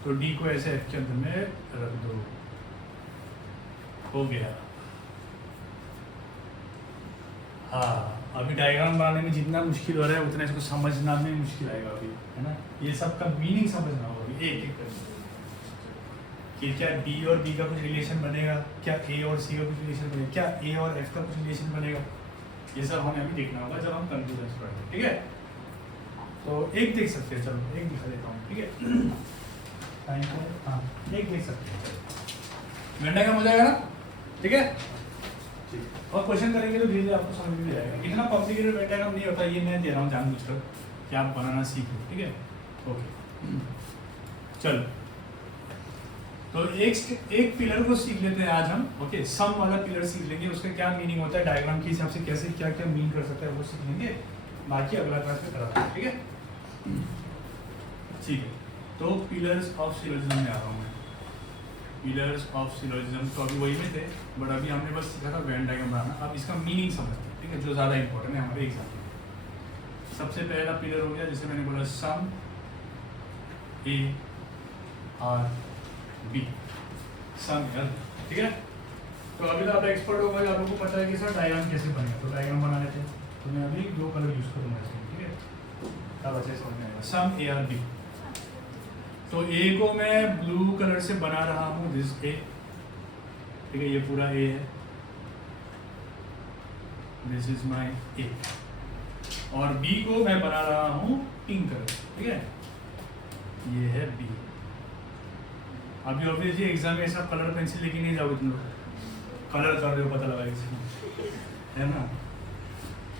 तो डी को ऐसे एफ के अंदर में रख दो, हो गया। हाँ, अभी डायग्राम बनाने में जितना मुश्किल हो रहा है उतना इसको समझना में मुश्किल आएगा अभी, है ना। ये सब का मीनिंग समझना होगा अभी एक एक करके, कि क्या डी और बी का कुछ रिलेशन बनेगा, क्या ए और सी का कुछ रिलेशन बनेगा, क्या ए और एफ का कुछ रिलेशन बनेगा, ये सब हमें अभी देखना होगा जब हम कंक्लूजन पढ़ेंगे, ठीक है। तो एक देख सकते हैं, चलो एक दिखा देता हूँ, ठीक है। हाँ एक देख सकते हैं, चलो घंटा कम हो जाएगा ना, ठीक है। और क्वेश्चन करेंगे तो धीरे धीरे आपको समझ में आएगा, इतना कॉम्प्लिकेटेड डायग्राम नहीं होता, ये मैं दे रहा हूँ जानबूझकर कि आप बनाना सीखो, ठीक है। ओके चलो, तो एक पिलर को सीख लेते हैं आज हम, ओके। सम वाला पिलर सीख लेंगे, उसका क्या मीनिंग होता है, डायग्राम के हिसाब से कैसे क्या क्या मीन कर सकता है वो सीख लेंगे, बाकी अगला क्लास में करा देंगे, ठीक है। ठीक है, तो पिलर्स ऑफ सिलोजिज्म में आ रहा हूँ मैं, पिलर्स ऑफ सिलोजिज्म, तो अभी वही में थे, बट अभी हमने बस सीखा था वेन डायग्राम बनाना, अब इसका मीनिंग समझते हैं, ठीक है, जो ज़्यादा इंपॉर्टेंट है हमारे एग्जाम में। सबसे पहला पिलर हो गया, जैसे मैंने बोला some A are B, some L, ठीक है। तो अभी तो आप एक्सपर्ट हो गए, आप लोगों को पता है कि सर डायग्राम कैसे बनेगा, तो डायग्राम बना लेते हैं। तो मैं अभी दो कलर यूज़ करूँगा इसमें, ठीक है, तब अच्छे समझ में आएगा। सम ए आर बी, तो ए को मैं ब्लू कलर से बना रहा हूँ, दिस ए, ठीक है, ये पूरा ए है, दिस इज माई ए, और बी को मैं बना रहा हूँ पिंक कलर, ठीक है, ये है बी। अभी ऑब्वियसली एग्जाम में ऐसा कलर पेंसिल लेके नहीं जाओगे तुम लोग, कलर कर रहे हो पता लगा इसमें, है ना।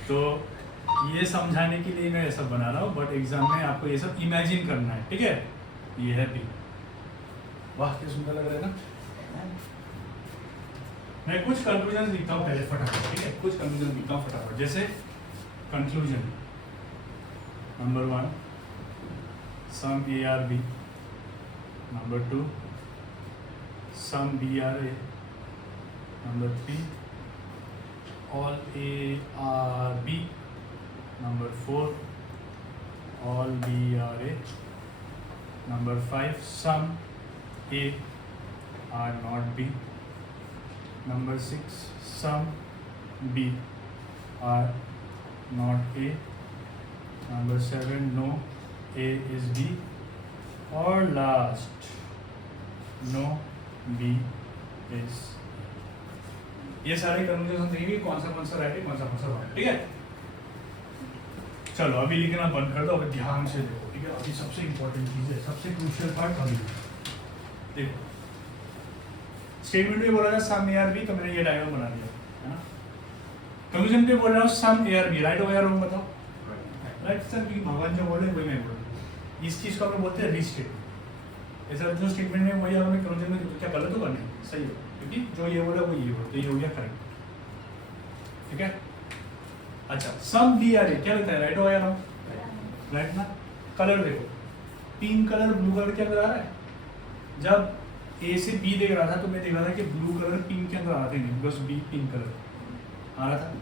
तो ये समझाने के लिए मैं ऐसा बना रहा हूँ, बट एग्जाम में आपको ये सब इमेजिन करना है, ठीक है। ये है बी, वाह क्या सुंदर लग रहा है ना। मैं कुछ कंक्लूजन लिखता हूँ पहले फटाफट, ठीक है, कुछ कंक्लूजन लिखता हूँ फटाफट। जैसे conclusion number 1 some A are B, number 2 some B are A, number 3 all A are B, number 4 all B are A, number 5 some A are not B, number 6 some B are not A, number 7 no A is B, और last no B is. ये सारे conclusion देंगे कौन सा right है कौन सा wrong, ठीक है। चलो अभी लिखना बंद कर दो, अभी ध्यान से देखो, ठीक है। अभी सबसे इंपॉर्टेंट चीज है, सबसे क्रूशियल पार्ट अभी देखो। स्टेटमेंट में बोला था सम ए आर बी, तो मैंने ये डायग्राम बना दिया, है ना। कंक्लूजन पे बोल रहा हूँ सम ए आर बी, राइट हो या रॉन्ग बताओ। राइट सर, क्योंकि भगवान जो बोले वही मैं बोल रहा हूँ, इस चीज को हम बोलते हैं रीस्टेटमेंट। ऐसा जो स्टेटमेंट में वही हमें कंक्लूजन में क्या गलत होगा, नहीं सही हो, क्योंकि जो ये बोला वो ये बोला, तो ये हो गया करेक्ट, ठीक है। अच्छा सम बी आर ए क्या लगता है, राइट हो या रॉन्ग, राइट ना। कलर देखो, पिंक कलर ब्लू कलर के अंदर आ रहा है। जब ए से बी देख रहा था तो मैं देख रहा था कि ब्लू कलर पिंक के अंदर आ रहा था, नहीं बस बी पिंक कलर आ रहा था,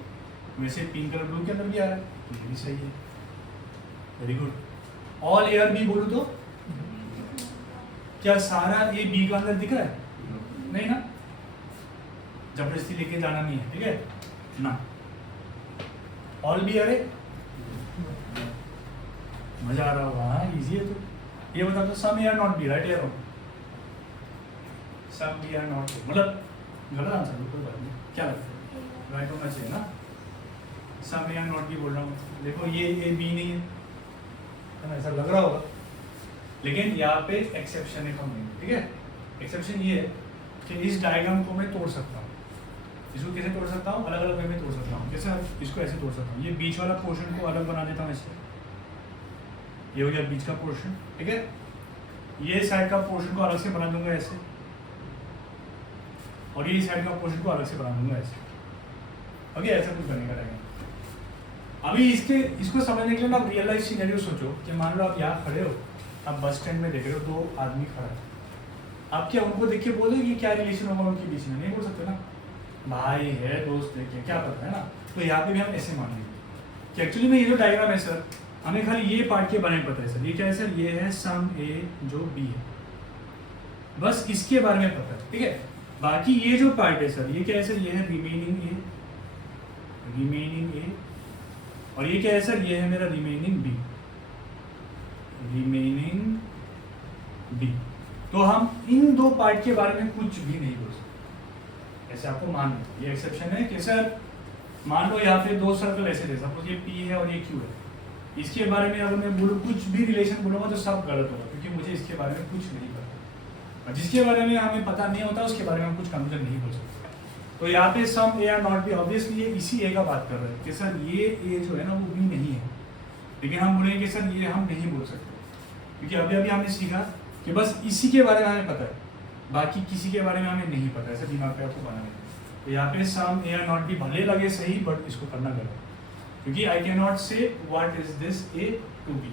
वैसे पिंक कलर ब्लू के अंदर भी आ रहा है, तो ये भी सही है, very good. All A are B बोलूं तो क्या सारा ए बी का अंदर दिख रहा है, नहीं ना, जबरदस्ती लेके जाना नहीं है, ठीक है ना। ऑल बी आर ए, मजा आ रहा होगा, हाँ इजी है। तो ये बता दो some A are not B, right या wrong. Some B are not, मतलब गलत आंसर, कोई बात नहीं, क्या लगता है राइट होना चाहिए ना। सम ए या नॉट बी बोल रहा हूँ, देखो ये ए बी नहीं है ना, ऐसा लग रहा होगा, लेकिन यहाँ पे एक्सेप्शन है, कम नहीं, ठीक है। एक्सेप्शन ये है कि इस डायग्राम को मैं तोड़ सकता हूँ। इसको कैसे तोड़ सकता हूँ? अलग अलग वे में तोड़ सकता हूँ। कैसे? इसको ऐसे तोड़ सकता हूँ, ये बीच वाला पोर्शन को अलग बना देता हूँ ऐसे, ये हो गया बीच का पोर्शन, ठीक है। ये साइड का पोर्शन को अलग से बना दूंगा ऐसे, और ये साइड का पोर्शन को अलग से बना दूंगा ऐसे, ओके। ऐसा कुछ करने का रहेगा। अभी इसको समझने के लिए ना आप रियल लाइफ सिनेरियो सोचो कि मान लो आप यहाँ खड़े हो, आप बस स्टैंड में देख रहे हो, दो आदमी खड़ा है, आप क्या उनको देख के बोलोगे कि क्या रिलेशन होगा उनके बीच में? नहीं बोल सकते ना, भाई है, दोस्त है, क्या पता है ना। तो यहाँ पे भी हम ऐसे मान लेंगे कि एक्चुअली में ये जो डायग्राम है सर, हमें खाली ये पार्ट के बारे में पता है सर। ये क्या है सर? ये है सम ए जो बी है, बस इसके बारे में पता है, ठीक है। बाकी ये जो पार्ट है सर, ये क्या है सर? ये है रिमेनिंग ए, रिमेनिंग ए, और ये क्या है सर? ये है मेरा रिमेनिंग बी, रिमेनिंग बी। तो हम इन दो पार्ट के बारे में कुछ भी नहीं बोल सकते, ऐसे आपको मान लो। ये एक्सेप्शन है कि सर मान लो यहाँ पे दो सर्कल ऐसे थे, सपोज ये पी है और ये क्यू है, इसके बारे में अगर मैं बोलूँ कुछ भी रिलेशन बोलूँगा तो सब गलत होगा, क्योंकि मुझे इसके बारे में कुछ नहीं पता, और जिसके बारे में हमें पता नहीं होता उसके बारे में हम कुछ कंक्लूजन नहीं बोल सकते। तो यहाँ पे सम ए या नॉट बी, ऑब्वियसली ये इसी ए का बात कर रहे हैं कि सर ये ए जो है ना वो बी नहीं है, लेकिन हम बोलेंगे कि सर ये हम नहीं बोल सकते, क्योंकि अभी अभी हमने सीखा कि बस इसी के बारे में हमें पता है, बाकी किसी के बारे में हमें नहीं पता, ऐसे दिमाग पे आपको बनाना है। तो यहाँ पे सम ए या नॉट बी भले लगे सही, बट इसको करना गलत, क्योंकि I can not say what is this A to B,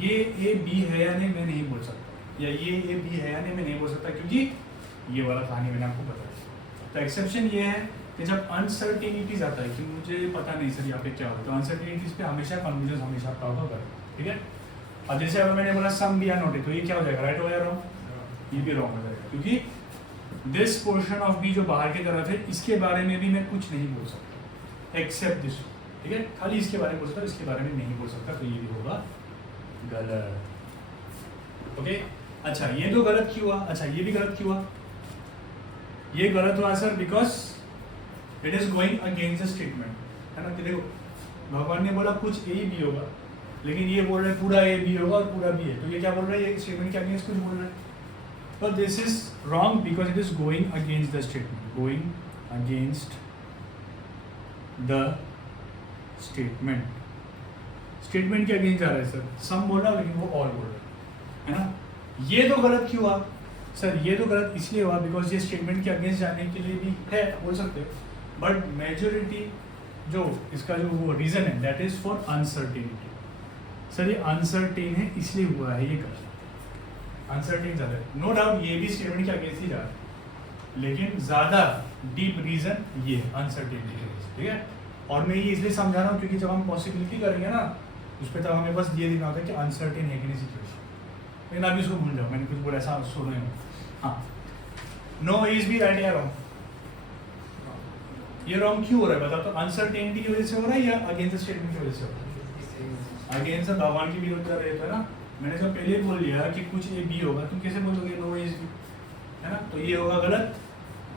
ये ए बी है या नहीं मैं नहीं बोल सकता, या ये ए बी है या नहीं मैं नहीं बोल सकता, क्योंकि ये वाला कहानी मैंने आपको बताया। तो एक्सेप्शन ये है कि जब अनसर्टेनिटीज आता है कि मुझे पता नहीं सर यहाँ पे क्या होगा, तो अनसर्टेनिटीज पे हमेशा कंफ्यूजन हमेशा प्राप्त होगा, ठीक है। अब जैसे अगर मैंने बोला सम बी या नॉट है, तो ये क्या हो जाएगा? राइट हो या रॉन्ग? ये भी रॉन्ग हो जाएगा, क्योंकि दिस पोर्शन ऑफ बी जो बाहर की तरफ है इसके बारे में भी मैं कुछ नहीं बोल सकता एक्सेप्ट दिस, ठीक है। खाली इसके बारे में बोल सकता हूँ, इसके बारे में नहीं बोल सकता, तो ये भी होगा गलत, ओके। अच्छा ये तो गलत क्यों हुआ? अच्छा ये भी गलत क्यों हुआ? ये गलत हुआ sir because it is going against the statement, है ना। कि देखो भगवान ने बोला कुछ ए बी होगा, लेकिन ये बोल रहे हैं पूरा ए बी होगा और पूरा बी है, तो ये क्या बोल रहा है? ये स्टेटमेंट के अगेंस्ट कुछ बोल रहा है, तो this is wrong because it is going against the statement, going against the statement. Statement के अगेंस्ट जा रहा है सर, सम बोल रहा है लेकिन वो ऑल बोल रहा है ना। ये तो गलत क्यों हुआ सर? ये तो गलत इसलिए हुआ बिकॉज ये स्टेटमेंट के अगेंस्ट जाने के लिए भी है, बोल सकते हो, बट मेजोरिटी जो इसका जो वो रीज़न है that is for uncertainty. Sir ये अनसर्टेन है इसलिए हुआ है, ये गलत, अनसर्टेन ज़्यादा है, नो डाउट ये भी स्टेटमेंट के अगेंस्ट ही जा रहा है, लेकिन ज़्यादा डीप रीज़न ये अनसर्टेनिटी के वजह से, ठीक है। और मैं ये इसलिए समझा रहा हूँ क्योंकि जब हम पॉसिबिलिटी करेंगे ना उस पर, तब हमें बस ये देखना होता है कि अनसर्टेन है कि नहीं सिचुएशन, लेकिन अभी इसको भूल जाओ, मैंने कुछ बोला ऐसा सुनो। हाँ, नो इज भी राइट या रॉन्ग? ये रॉन्ग क्यों हो रहा है बताओ? तो अनसर्टेनिटी की वजह से हो रहा है या अगेंस्ट स्टेटमेंट की वजह से हो रहा है? अगेंस्ट भगवान की विरोध कर रहे थे ना, मैंने जो पहले बोल लिया कि कुछ ए बी होगा, तुम कैसे बोलोगे नो इज बी, है ना। तो ये होगा गलत,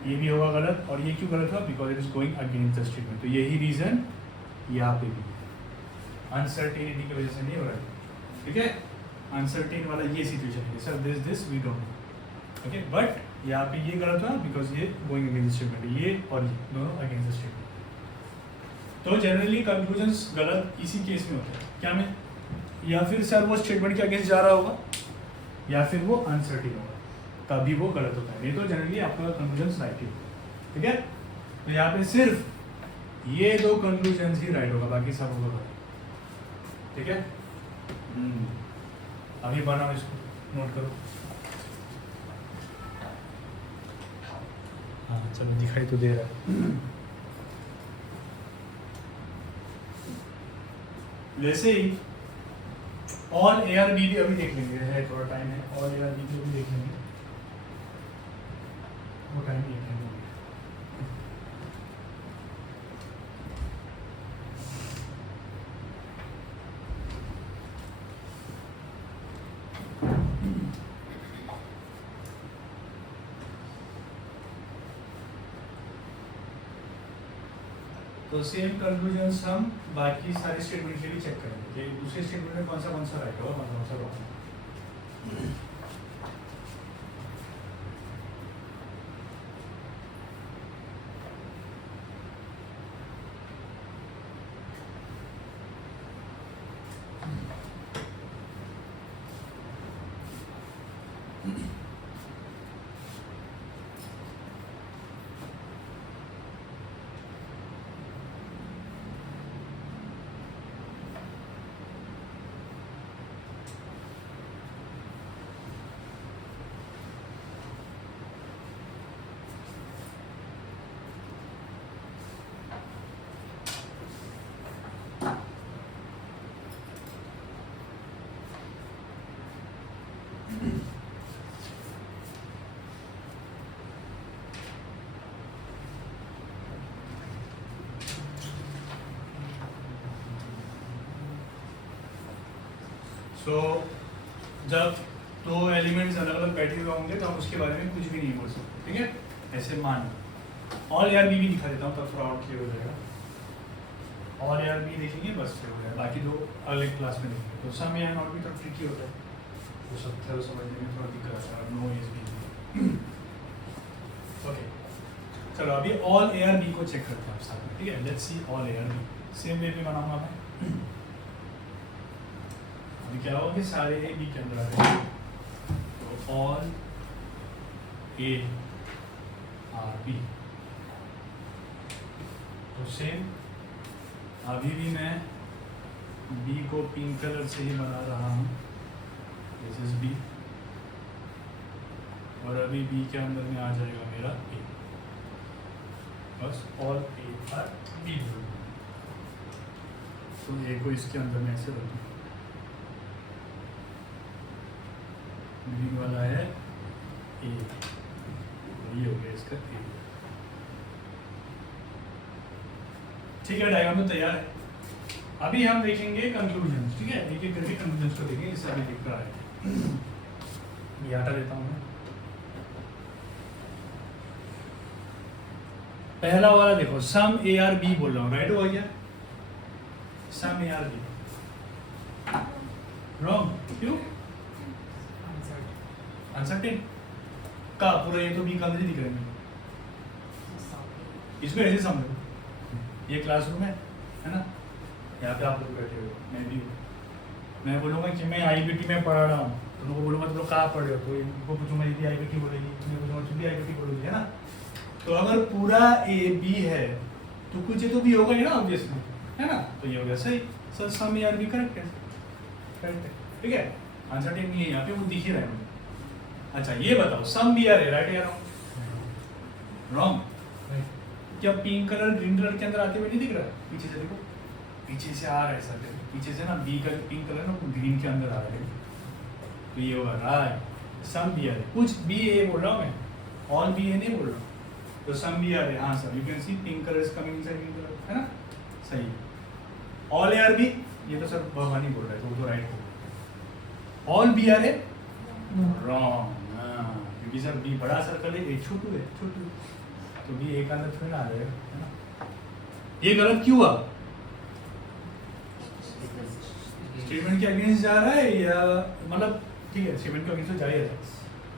ये भी होगा गलत, और ये क्यों गलत हुआ? Because it is going against the statement. तो यही रीजन यहाँ पे भी अनसर्टेनिटी की वजह से नहीं हो रहा है, ठीक है। अनसर्टेन वाला ये सिचुएशन है sir, this we don't know, okay. But यहाँ पे ये गलत हुआ बिकॉज ये गोइंग अगेंस्ट स्टेटमेंट, ये और ये दोनों अगेंस्ट स्टेटमेंट। तो जनरली कंक्लूजन्स गलत इसी केस में होते हैं, क्या में या फिर सर वो स्टेटमेंट के अगेंस्ट जा रहा होगा या फिर वो अनसर्टेन होगा, तभी वो गलत होता है, नहीं तो जनरली आपका कंक्लूजन्स राइट ही होगा, ठीक है। तो यहाँ पे सिर्फ ये दो कंक्लूजन्स ही राइट होगा, बाकी सब होगा गलत, ठीक है। अभी बनाओ, इसको नोट करो। हाँ चलो, दिखाई तो दे रहा है। वैसे ही ऑल ए आर बी भी अभी देख लेंगे, है थोड़ा टाइम है, ऑल ए आर बी भी देख लेंगे, वो टाइम देख लेंगे। तो सेम कंक्लूजन हम बाकी सारे स्टेटमेंट के लिए चेक करेंगे कि दूसरे स्टेटमेंट में कौन सा राइट होगा, कौन सा रॉन्ग। तो जब दो एलिमेंट्स अलग अलग बैठे हुए होंगे तो हम उसके बारे में कुछ भी नहीं बोल सकते, ठीक है। ऐसे मान ऑल यार बी भी दिखा देता हूँ तब थोड़ा और क्लियर हो जाएगा। ऑल यार बी देखेंगे बस फिर हो जाएगा, बाकी दो अलग क्लास में देखेंगे। तो सम या नॉट भी थोड़ा ट्रिकी होता है, वो सब थे समझने में थोड़ा दिक्कत आता है। नो इज बी ओके, चलो अभी ऑल ए आर बी को चेक करते हैं आप साथ में, ठीक है। Let's see all A are B, same way में बनाऊंगा मैं। अभी क्या होगा कि सारे ए बी के अंदर आ गए, तो ऑल ए आर बी। तो सेम अभी भी मैं बी को पिंक कलर से ही बना रहा हूँ, दिस इज बी, और अभी बी के अंदर में आ जाएगा मेरा ए, बस ऑल ए आर बी। तो ए को इसके अंदर में ऐसे रखूँ, ग्रीन वाला है ए, ये हो गया इसका ए, ठीक है। डायग्राम तो तैयार है। अभी हम देखेंगे कंक्लूजन, ठीक है। एक एक करके कंक्लूजन को देखेंगे, इससे अभी दिख रहा है। ये हटा देता हूँ मैं। पहला वाला देखो, सम ए आर बी बोल रहा हूँ, राइट हो गया। सम ए आर बी रॉन्ग, क्यों? अनसर्टेन का पूरा ये तो बी का अंदर ही दिख रहा है। इसको ऐसे समझो, ये क्लासरूम है ना, यहाँ पे आप लोग बैठे हो, मैं भी हूँ। मैं बोलूँगा कि मैं आईबीटी में पढ़ रहा हूँ, तो लोगों को बोलूँगा तुम लोग कहाँ पढ़ रहे हो, तो इनको पूछूंगा यदि आईबीटी बोलेगी, मैं पूछूंगा तुम भी आईबीटी बोलोगी, है ना। तो अगर पूरा ए बी है तो कुछ ये तो भी होगा ही ना ऑब्वियसली, है ना। तो ये हो गया सही, sir some A are B correct है, करेक्ट है, ठीक है। अनसर्टेन नहीं है यहाँ पे, वो दिख ही रहा है मुझे। अच्छा ये बताओ, सम बी आर है, राइट या रॉन्ग? रॉन्ग। क्या पिंक कलर ग्रीन कलर के अंदर आते हुए नहीं दिख रहा है? पीछे से देखो, पीछे से आ रहा है सर, पीछे से ना बी का पिंक कलर ना ग्रीन के अंदर आ रहा है, तो ये होगा राइट। सम बी आर है, कुछ बी ए बोल रहा हूँ मैं, ऑल बी ए नहीं बोल रहा हूँ। तो सम बी आर है, हाँ sir, you can see pink colour is coming inside green colour, है ना, सही है। ऑल ए आर बी, ये तो सर भवानी बोल रहा है, तो वो तो राइट होगा। ऑल बी आर है रॉन्ग, क्योंकि सर बी बड़ा सर्कल है, ए छोटू है, छोटू, तो बी एक अंदर थोड़ा ना आ जाएगा, है ना। ये गलत क्यों हुआ? स्टेटमेंट के अगेंस्ट जा रहा है, या मतलब ठीक है स्टेटमेंट के अगेंस्ट तो जा ही रहा है,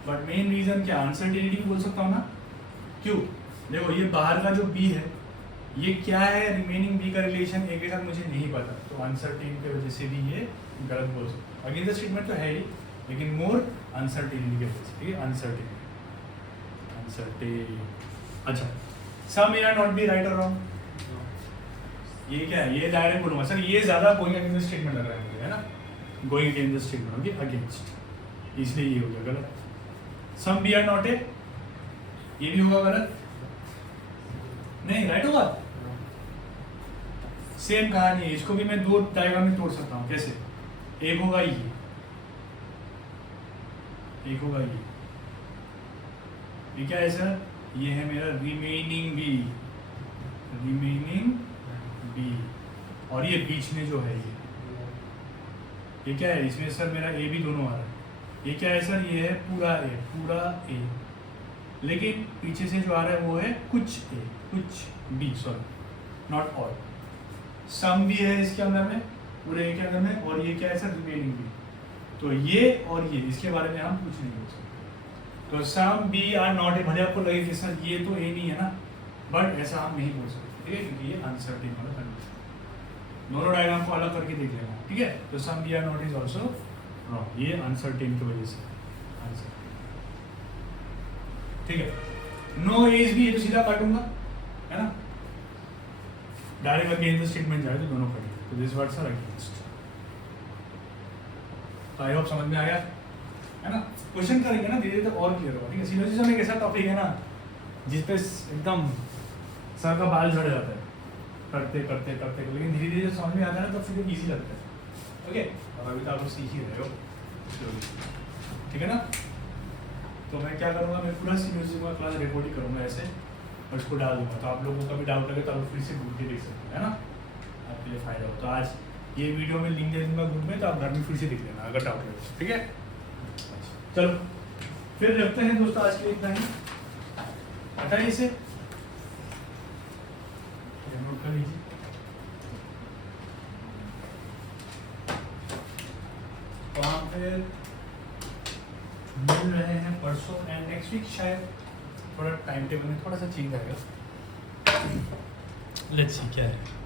बट मेन रीजन क्या, अनसर्टेनिटी बोल सकता हूँ ना। क्यों? देखो ये बाहर का जो बी है, ये क्या है, रिमेनिंग बी का रिलेशन ए के साथ मुझे नहीं पता, तो अनसर्टेन की वजह से भी ये गलत बोल सकता हूँ। अगेंस्ट स्टेटमेंट तो है ही, लेकिन मोर अनसर्टेनिटी की वजह से, ठीक है, अनसर्टेन। अच्छा, सम मे नॉट बी राइट और रॉन्ग, ये क्या है, ये डायरेक्ट बोलूंगा सर, ये ज्यादा गोइंग अगेंस्ट स्टेटमेंट लग रहा है मुझे, है ना, गोइंग अगेंस्ट स्टेटमेंट होगी, अगेंस्ट, इसलिए ये हो गया गलत। Some B are not A, ये भी होगा गलत, नहीं राइट होगा। सेम कहानी है, इसको भी मैं दो डायग्राम में तोड़ सकता हूँ, कैसे? एक होगा ये, एक होगा ये क्या है सर, ये है मेरा रिमेनिंग बी, रिमेनिंग बी, और ये बीच में जो है ये क्या है, इसमें सर मेरा ए भी दोनों आ रहा है। ये क्या है सर, ये है पूरा ए, पूरा ए, लेकिन पीछे से जो आ रहा है वो है कुछ ए, कुछ बी, सॉरी नॉट ऑल। सम भी है इसके अंदर में, पूरे के अंदर में, और ये क्या है सर, रिमेनिंग भी। तो ये और ये, इसके बारे में हम कुछ नहीं बोल सकते। तो some B are not A, भले आपको लगे कि सर ये तो ए नहीं है ना, बट ऐसा हम नहीं बोल सकते, ठीक है, क्योंकि ये अनसर्टेन वाला कंडीशन। दोनों डायग्राम को अलग करके देख लेना, ठीक है। तो some B are not is also wrong, ये अनसर्टेन की वजह से आंसर, ठीक है। नो एज भी, ये तो सीधा काटूंगा, है ना, डायरेक्ट अगेंस्ट स्टेटमेंट जाए तो दोनों कटेंगे। तो दिस वर्ड्स आर अगेंस्ट। तो आई होप समझ में आया, है ना। क्वेश्चन करेंगे ना धीरे धीरे तो और क्लियर होगा, ठीक है। सिलोजिज्म एक ऐसा टॉपिक है ना जिस पे एकदम सर का बाल झड़ जाता है करते करते करते, लेकिन धीरे धीरे समझ में आता है ना तो फिर इजी लगता है, ओके। और अभी तो आप लोग सीख ही रहे हो, ठीक है ना। तो मैं क्या करूँगा, मैं पूरा सिलोजिज्म का क्लास रिकॉर्ड ही करूँगा ऐसे, और इसको डाल दूँगा। तो आप लोगों को कभी डाउट लगे तो आप फिर से ढूंढ के देख सकते हैं, है ना, आपके लिए फ़ायदा हो। तो आज ये वीडियो में लिंक दे दूँगा ग्रुप में, तो आप घर में फिर से देख लेना अगर डाउट लगे, ठीक है। चलो फिर रखते हैं दोस्तों, आज के लिए इतना ही। हटाइए इसे, नोट कर लीजिए। तो हम फिर मिल रहे हैं परसों एंड नेक्स्ट वीक शायद थोड़ा टाइम टेबल में थोड़ा सा चेंज आएगा, लेट्स सी क्या है।